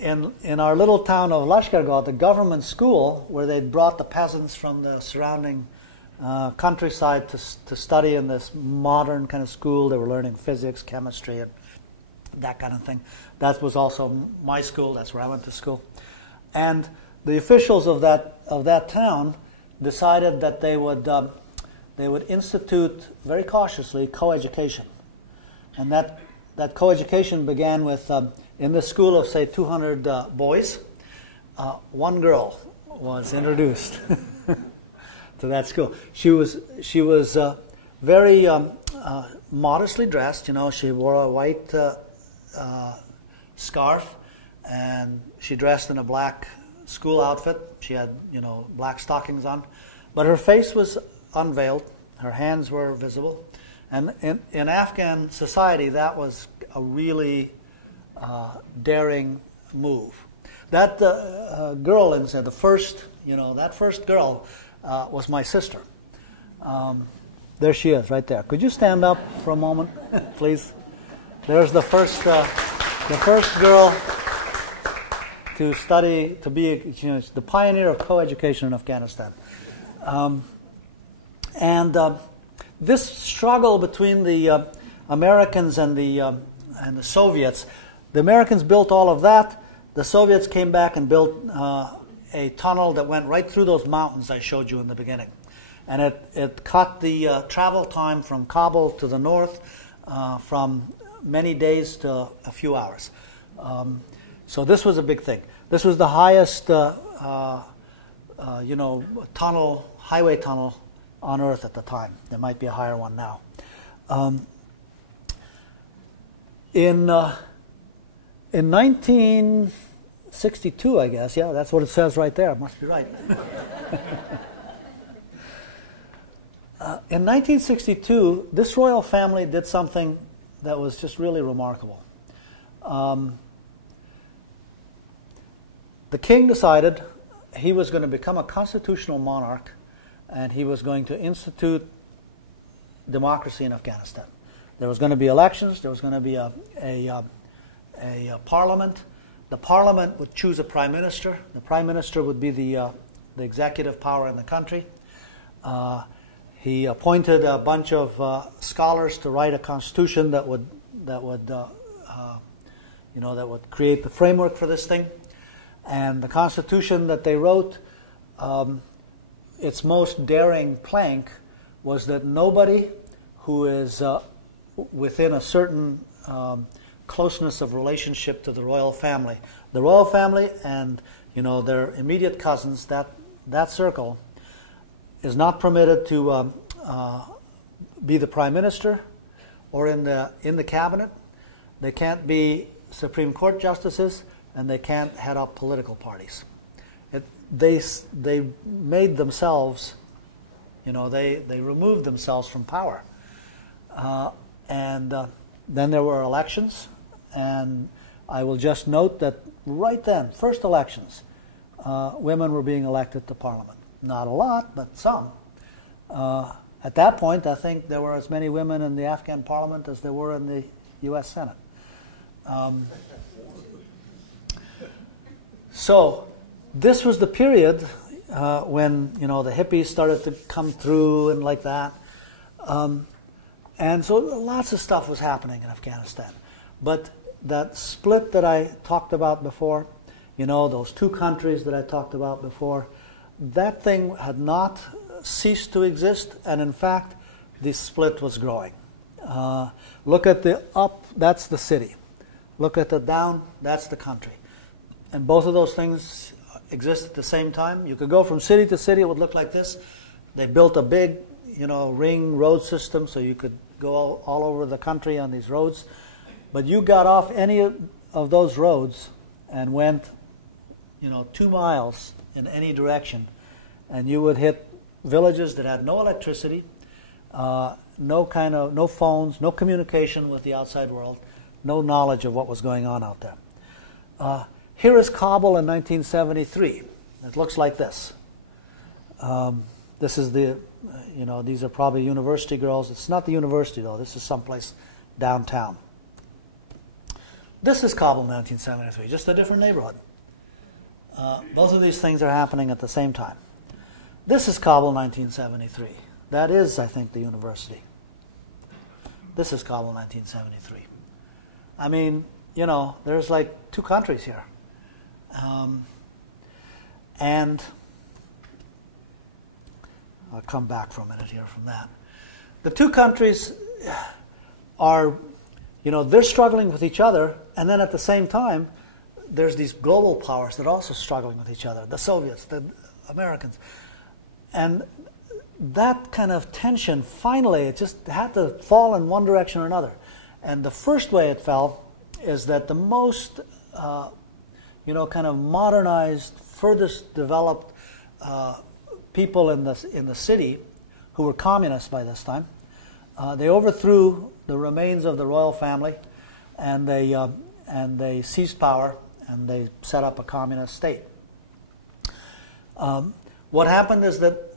in our little town of Lashkargah, the government school, where they'd brought the peasants from the surrounding countryside to study in this modern kind of school. They were learning physics, chemistry, and that kind of thing. That was also my school. That's where I went to school. And the officials of that town decided that they would institute very cautiously coeducation, and that coeducation began with in the school of say 200 boys, one girl was introduced to that school. She was very modestly dressed. She wore a white scarf, and she dressed in a black school outfit. She had black stockings on, but her face was unveiled. Her hands were visible, and in Afghan society, that was a really daring move. That girl, the first, that first girl was my sister. There she is, right there. Could you stand up for a moment, please? There's the first girl to study, to be, the pioneer of coeducation in Afghanistan. And this struggle between the Americans and the Soviets, the Americans built all of that. The Soviets came back and built a tunnel that went right through those mountains I showed you in the beginning. And it cut the travel time from Kabul to the north from many days to a few hours. So this was a big thing. This was the highest, highway tunnel on Earth at the time. There might be a higher one now. In 19 1962, I guess. Yeah, that's what it says right there. Must be right. In 1962, this royal family did something that was just really remarkable. The king decided he was going to become a constitutional monarch, and he was going to institute democracy in Afghanistan. There was going to be elections. There was going to be a parliament. The parliament would choose a prime minister. The prime minister would be the executive power in the country. He appointed a bunch of scholars to write a constitution that would create the framework for this thing. And the constitution that they wrote, its most daring plank was that nobody who is within a certain closeness of relationship to the royal family and their immediate cousins, that circle, is not permitted to be the prime minister or in the cabinet. They can't be Supreme Court justices, and they can't head up political parties. They made themselves, they removed themselves from power. And then there were elections, and I will just note that right then, first elections, women were being elected to parliament. Not a lot, but some. At that point, I think there were as many women in the Afghan parliament as there were in the U.S. Senate. So this was the period when the hippies started to come through and like that. And so lots of stuff was happening in Afghanistan. But that split that I talked about before, those two countries that I talked about before, that thing had not ceased to exist, and in fact, the split was growing. Look at the up, that's the city. Look at the down, that's the country. And both of those things exist at the same time. You could go from city to city, it would look like this. They built a big, ring road system so you could go all over the country on these roads. But you got off any of those roads and went, 2 miles in any direction, and you would hit villages that had no electricity, no phones, no communication with the outside world, no knowledge of what was going on out there. Here is Kabul in 1973. It looks like this. This is these are probably university girls. It's not the university, though. This is someplace downtown. This is Kabul in 1973, just a different neighborhood. Both of these things are happening at the same time. This is Kabul 1973. That is, I think, the university. This is Kabul 1973. I mean, there's like two countries here. And I'll come back for a minute here from that. The two countries are, they're struggling with each other, and then at the same time, there's these global powers that are also struggling with each other, the Soviets, the Americans. And that kind of tension, finally, it just had to fall in one direction or another. And the first way it fell is that the most, kind of modernized, furthest developed people in the city, who were communists by this time, they overthrew the remains of the royal family, and they seized power, and they set up a communist state. What happened is that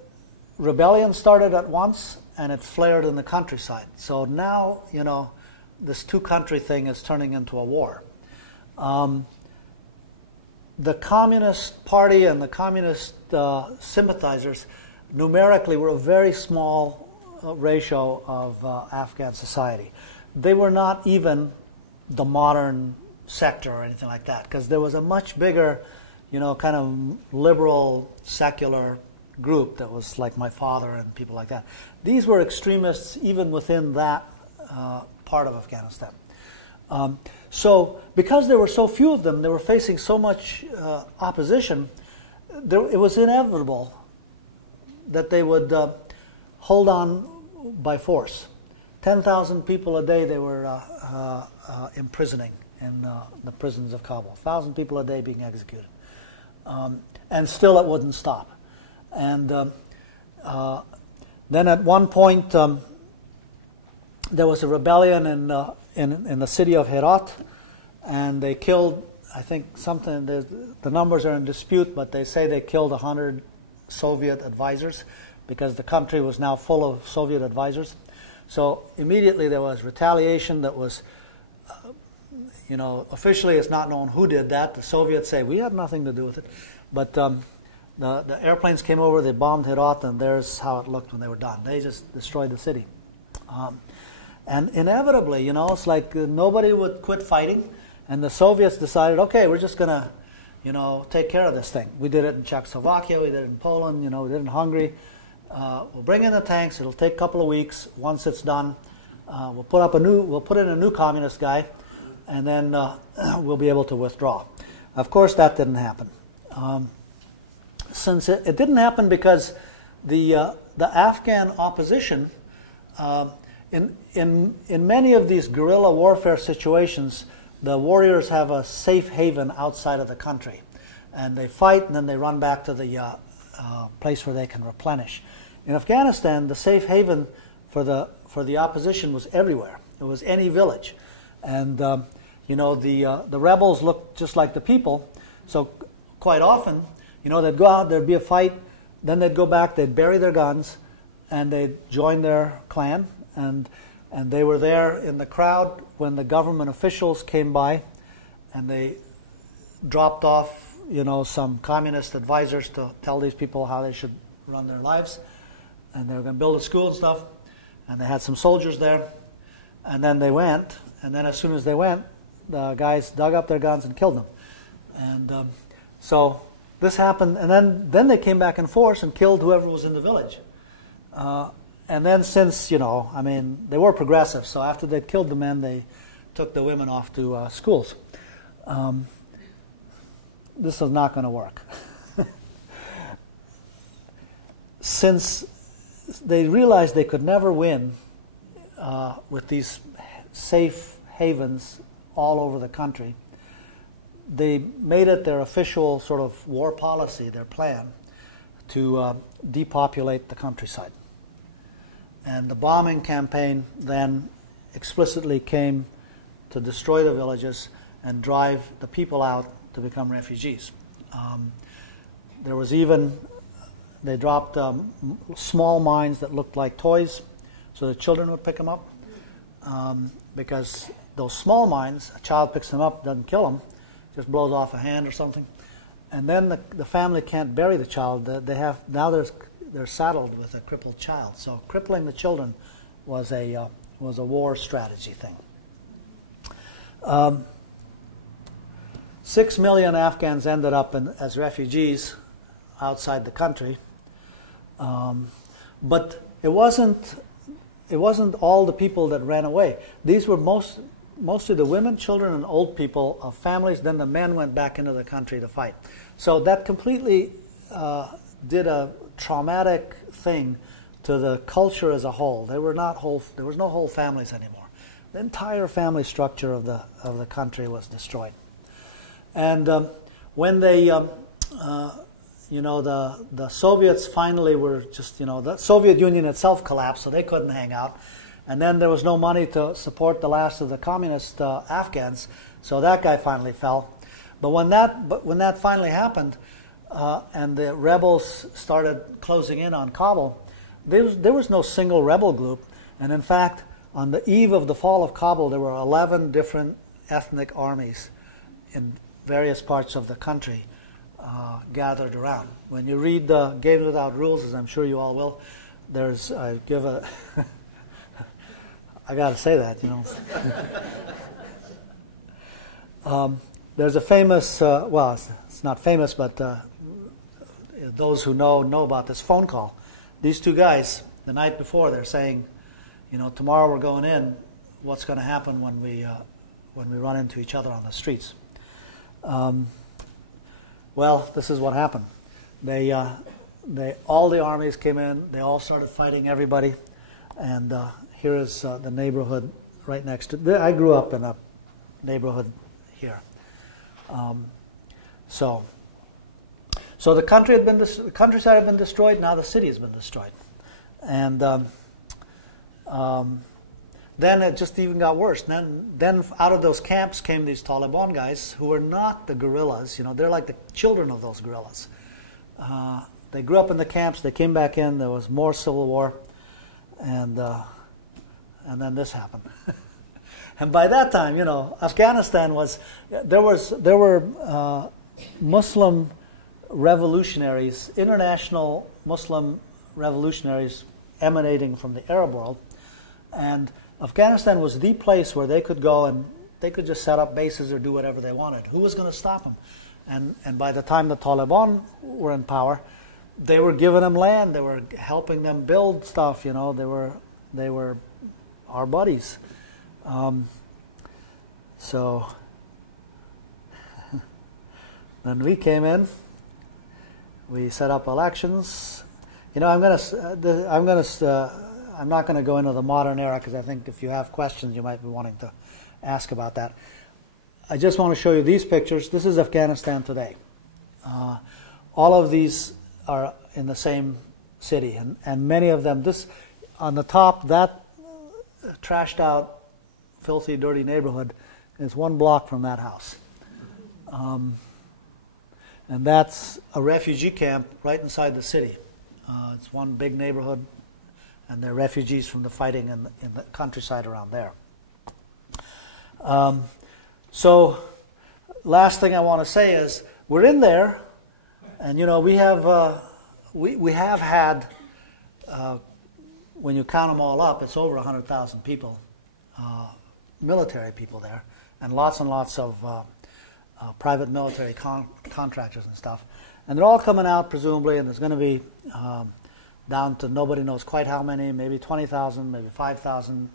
rebellion started at once, and it flared in the countryside. So now, this two-country thing is turning into a war. The Communist Party and the Communist sympathizers numerically were a very small ratio of Afghan society. They were not even the modern sector or anything like that, because there was a much bigger, kind of liberal, secular group that was like my father and people like that. These were extremists even within that part of Afghanistan. So because there were so few of them, they were facing so much opposition, it was inevitable that they would hold on by force. 10,000 people a day they were imprisoning in the prisons of Kabul. 1,000 people a day being executed. And still it wouldn't stop. And then at one point, there was a rebellion in the city of Herat, and they killed, I think something, the numbers are in dispute, but they say they killed 100 Soviet advisors because the country was now full of Soviet advisors. So immediately there was retaliation that was, officially it's not known who did that. The Soviets say, we had nothing to do with it. But the airplanes came over, they bombed Herat, and there's how it looked when they were done. They just destroyed the city. And inevitably, it's like nobody would quit fighting, and the Soviets decided, okay, we're just going to, take care of this thing. We did it in Czechoslovakia, we did it in Poland, we did it in Hungary. We'll bring in the tanks. It'll take a couple of weeks. Once it's done, we'll put in a new communist guy, and then we'll be able to withdraw. Of course, that didn't happen. Since it didn't happen because the Afghan opposition, in many of these guerrilla warfare situations, the warriors have a safe haven outside of the country, and they fight, and then they run back to the place where they can replenish. In Afghanistan, the safe haven for the opposition was everywhere. It was any village, and the rebels looked just like the people. So quite often, they'd go out, there'd be a fight, then they'd go back, they'd bury their guns, and they'd join their clan, and they were there in the crowd when the government officials came by, and they dropped off some communist advisors to tell these people how they should run their lives. And they were going to build a school and stuff. And they had some soldiers there. And then they went. And then as soon as they went, the guys dug up their guns and killed them. And so this happened. And then they came back in force and killed whoever was in the village. And then since, they were progressive. So after they'd killed the men, they took the women off to schools. This is not going to work. Since they realized they could never win with these safe havens all over the country, they made it their official sort of war policy, their plan, to depopulate the countryside. And the bombing campaign then explicitly came to destroy the villages and drive the people out to become refugees. There was even, they dropped small mines that looked like toys so the children would pick them up. Because those small mines, a child picks them up, doesn't kill them, just blows off a hand or something. And then the family can't bury the child. They're saddled with a crippled child. So crippling the children was a war strategy thing. 6 million Afghans ended up as refugees outside the country, but it wasn't all the people that ran away. These were mostly the women, children, and old people of families. Then the men went back into the country to fight. So that completely did a traumatic thing to the culture as a whole. There was no whole families anymore. The entire family structure of the country was destroyed. And when they, the Soviets finally were just, the Soviet Union itself collapsed, so they couldn't hang out. And then there was no money to support the last of the communist Afghans, so that guy finally fell. But when that finally happened, and the rebels started closing in on Kabul, there was no single rebel group. And in fact, on the eve of the fall of Kabul, there were 11 different ethnic armies in various parts of the country gathered around. When you read Games Without Rules, as I'm sure you all will, I got to say that, there's a famous, it's not famous, but those who know about this phone call. These two guys, the night before, they're saying, tomorrow we're going in. What's going to happen when we run into each other on the streets? Well, this is what happened. All the armies came in. They all started fighting everybody, and here is the neighborhood right next to. I grew up in a neighborhood here. So the country had been the countryside had been destroyed. Now the city has been destroyed, and then it just even got worse. Then out of those camps came these Taliban guys who were not the guerrillas. You know, they're like the children of those guerrillas. They grew up in the camps. They came back in. There was more civil war, and then this happened. And by that time, you know, Afghanistan was there were Muslim revolutionaries, international Muslim revolutionaries emanating from the Arab world, and Afghanistan was the place where they could go and they could just set up bases or do whatever they wanted. Who was going to stop them? And by the time the Taliban were in power, they were giving them land. They were helping them build stuff. You know, they were our buddies. So then we came in. We set up elections. You know, I'm not going to go into the modern era because I think if you have questions, you might be wanting to ask about that. I just want to show you these pictures. This is Afghanistan today. All of these are in the same city, and many of them. This on the top, that trashed out, filthy, dirty neighborhood is 1 block from that house. And that's a refugee camp right inside the city. It's one big neighborhood, and they're refugees from the fighting in the countryside around there. So, last thing I want to say is we're in there, and you know we have had when you count them all up, it's over 100,000 people, military people there, and lots of private military contractors and stuff. And they're all coming out, presumably, and there's going to be down to nobody knows quite how many, maybe 20,000, maybe 5,000.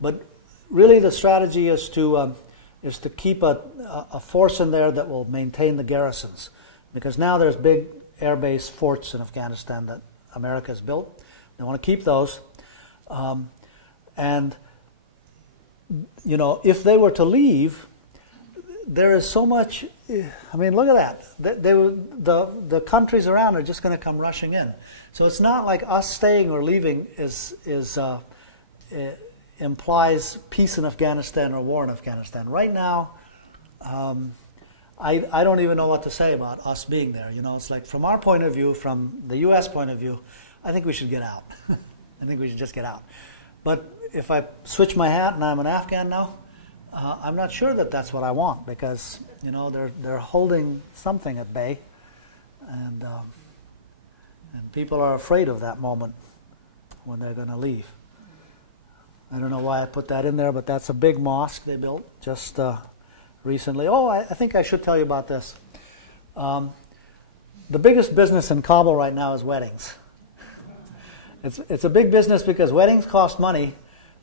But really the strategy is to keep a force in there that will maintain the garrisons. Because now there's big air base forts in Afghanistan that America has built. They want to keep those. And, you know, if they were to leave, there is so much. I mean, look at that. The countries around are just going to come rushing in. So it's not like us staying or leaving implies peace in Afghanistan or war in Afghanistan. Right now, I don't even know what to say about us being there. You know, it's like from our point of view, from the U.S. point of view, I think we should get out. I think we should just get out. But if I switch my hat and I'm an Afghan now, I'm not sure that that's what I want, because you know they're holding something at bay, and people are afraid of that moment when they're going to leave. I don't know why I put that in there, but that's a big mosque they built just recently. Oh, I think I should tell you about this. The biggest business in Kabul right now is weddings. It's a big business because weddings cost money,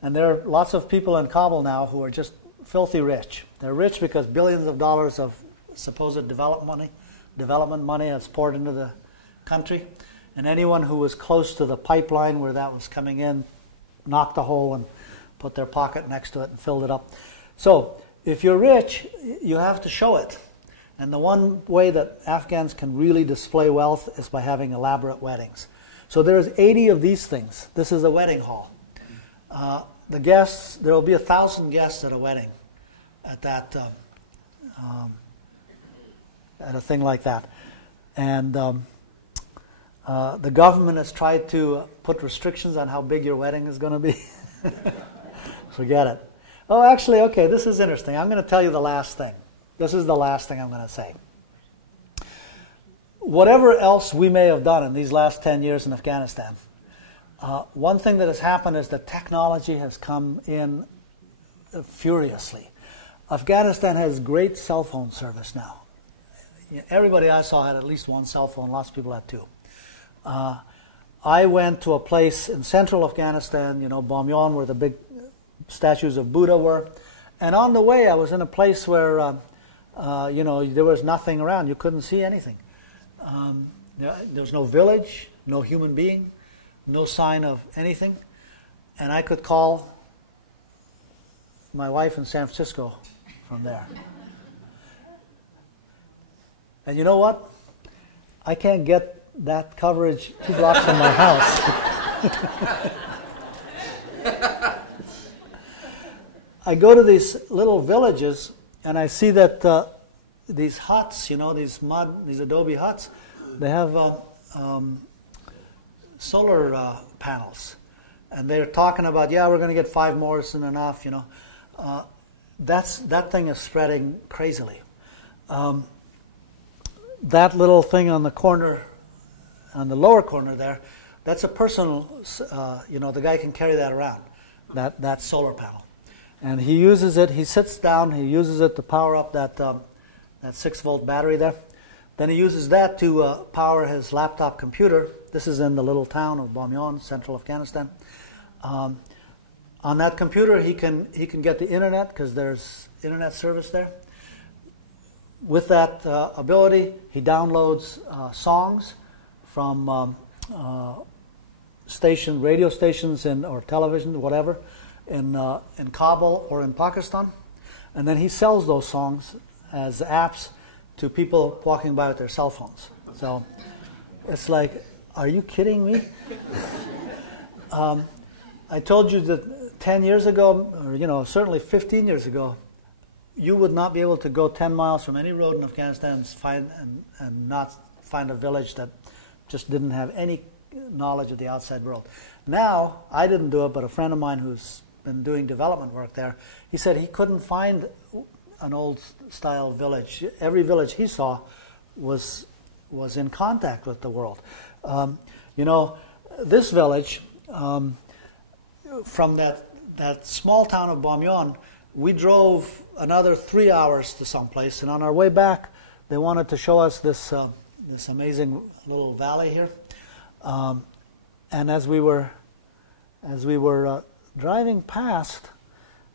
and there are lots of people in Kabul now who are just filthy rich. They're rich because billions of dollars of supposed development money has poured into the country, and anyone who was close to the pipeline where that was coming in knocked a hole and put their pocket next to it and filled it up. So if you're rich, you have to show it. And the one way that Afghans can really display wealth is by having elaborate weddings. So there's 80 of these things. This is a wedding hall. The guests, there will be 1,000 guests at a wedding, at that, at a thing like that. And the government has tried to put restrictions on how big your wedding is going to be. Forget it. Oh, actually, okay, this is interesting. I'm going to tell you the last thing. This is the last thing I'm going to say. Whatever else we may have done in these last 10 years in Afghanistan, one thing that has happened is that technology has come in furiously. Afghanistan has great cell phone service now. Everybody I saw had at least one cell phone. Lots of people had two. I went to a place in central Afghanistan, you know, Bamyan, where the big statues of Buddha were. And on the way, I was in a place where, you know, there was nothing around. You couldn't see anything. There was no village, no human being, no sign of anything. And I could call my wife in San Francisco from there. And you know what? I can't get that coverage 2 blocks from my house. I go to these little villages and I see that these huts, these adobe huts, they have solar panels. And they're talking about, yeah, we're going to get 5 more isn't enough, that thing is spreading crazily. That little thing on the corner, on the lower corner there, that's a personal, the guy can carry that around, that solar panel. And he uses it, he sits down, he uses it to power up that 6-volt battery there. Then he uses that to power his laptop computer. This is in the little town of Bamyan, central Afghanistan. On that computer, he can get the internet because there's internet service there. With that ability, he downloads songs from radio stations or television, whatever, in Kabul or in Pakistan, and then he sells those songs as apps to people walking by with their cell phones. So it's like, are you kidding me? I told you that 10 years ago, or certainly 15 years ago, you would not be able to go 10 miles from any road in Afghanistan and not find a village that just didn't have any knowledge of the outside world. Now, I didn't do it, but a friend of mine who's been doing development work there, he said he couldn't find an old-style village. Every village he saw was in contact with the world. This village, from that small town of Bamyan, we drove another 3 hours to someplace, and on our way back, they wanted to show us this amazing little valley here. And as we were driving past,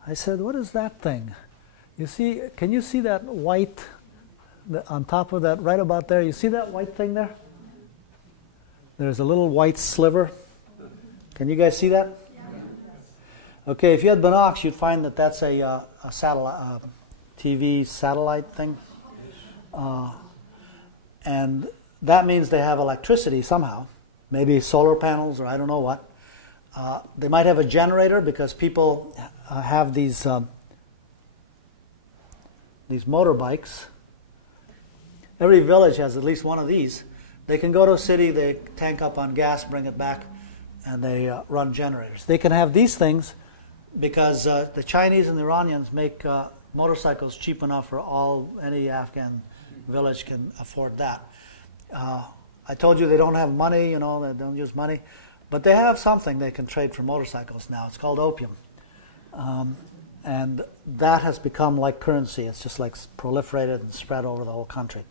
I said, "What is that thing? You see? Can you see that white on top of that, right about there? You see that white thing there? There's a little white sliver. Can you guys see that? Okay, if you had binocs, you'd find that that's a satellite, TV satellite thing. And that means they have electricity somehow, maybe solar panels or I don't know what. They might have a generator because people have these motorbikes. Every village has at least one of these. They can go to a city, they tank up on gas, bring it back, and they run generators. They can have these things because the Chinese and the Iranians make motorcycles cheap enough for any Afghan village can afford that. I told you they don't have money, they don't use money, but they have something they can trade for motorcycles now. It's called opium. And that has become like currency. It's just like proliferated and spread over the whole country.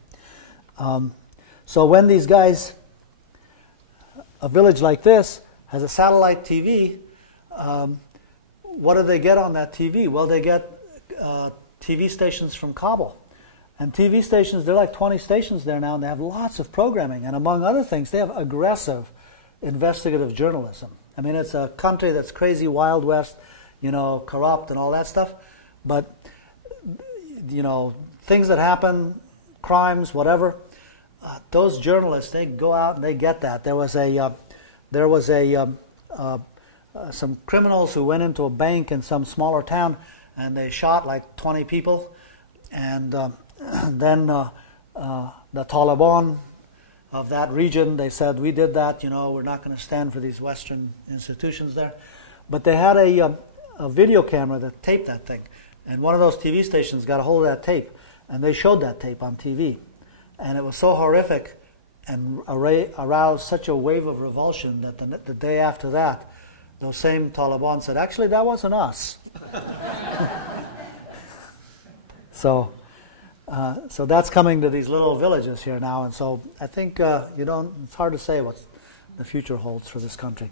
So when these guys, a village like this, has a satellite TV, what do they get on that TV? Well, they get TV stations from Kabul. And TV stations, there are like 20 stations there now, and they have lots of programming. And among other things, they have aggressive investigative journalism. I mean, it's a country that's crazy, Wild West, corrupt and all that stuff. But, things that happen, crimes, whatever, those journalists, they go out and they get that. There was some criminals who went into a bank in some smaller town, and they shot like 20 people. And then the Taliban of that region, they said, we did that, we're not going to stand for these Western institutions there. But they had a video camera that taped that thing. And one of those TV stations got a hold of that tape, and they showed that tape on TV. And it was so horrific and aroused such a wave of revulsion that the day after that, those same Taliban said, actually, that wasn't us. So that's coming to these little villages here now, and so I think it's hard to say what the future holds for this country.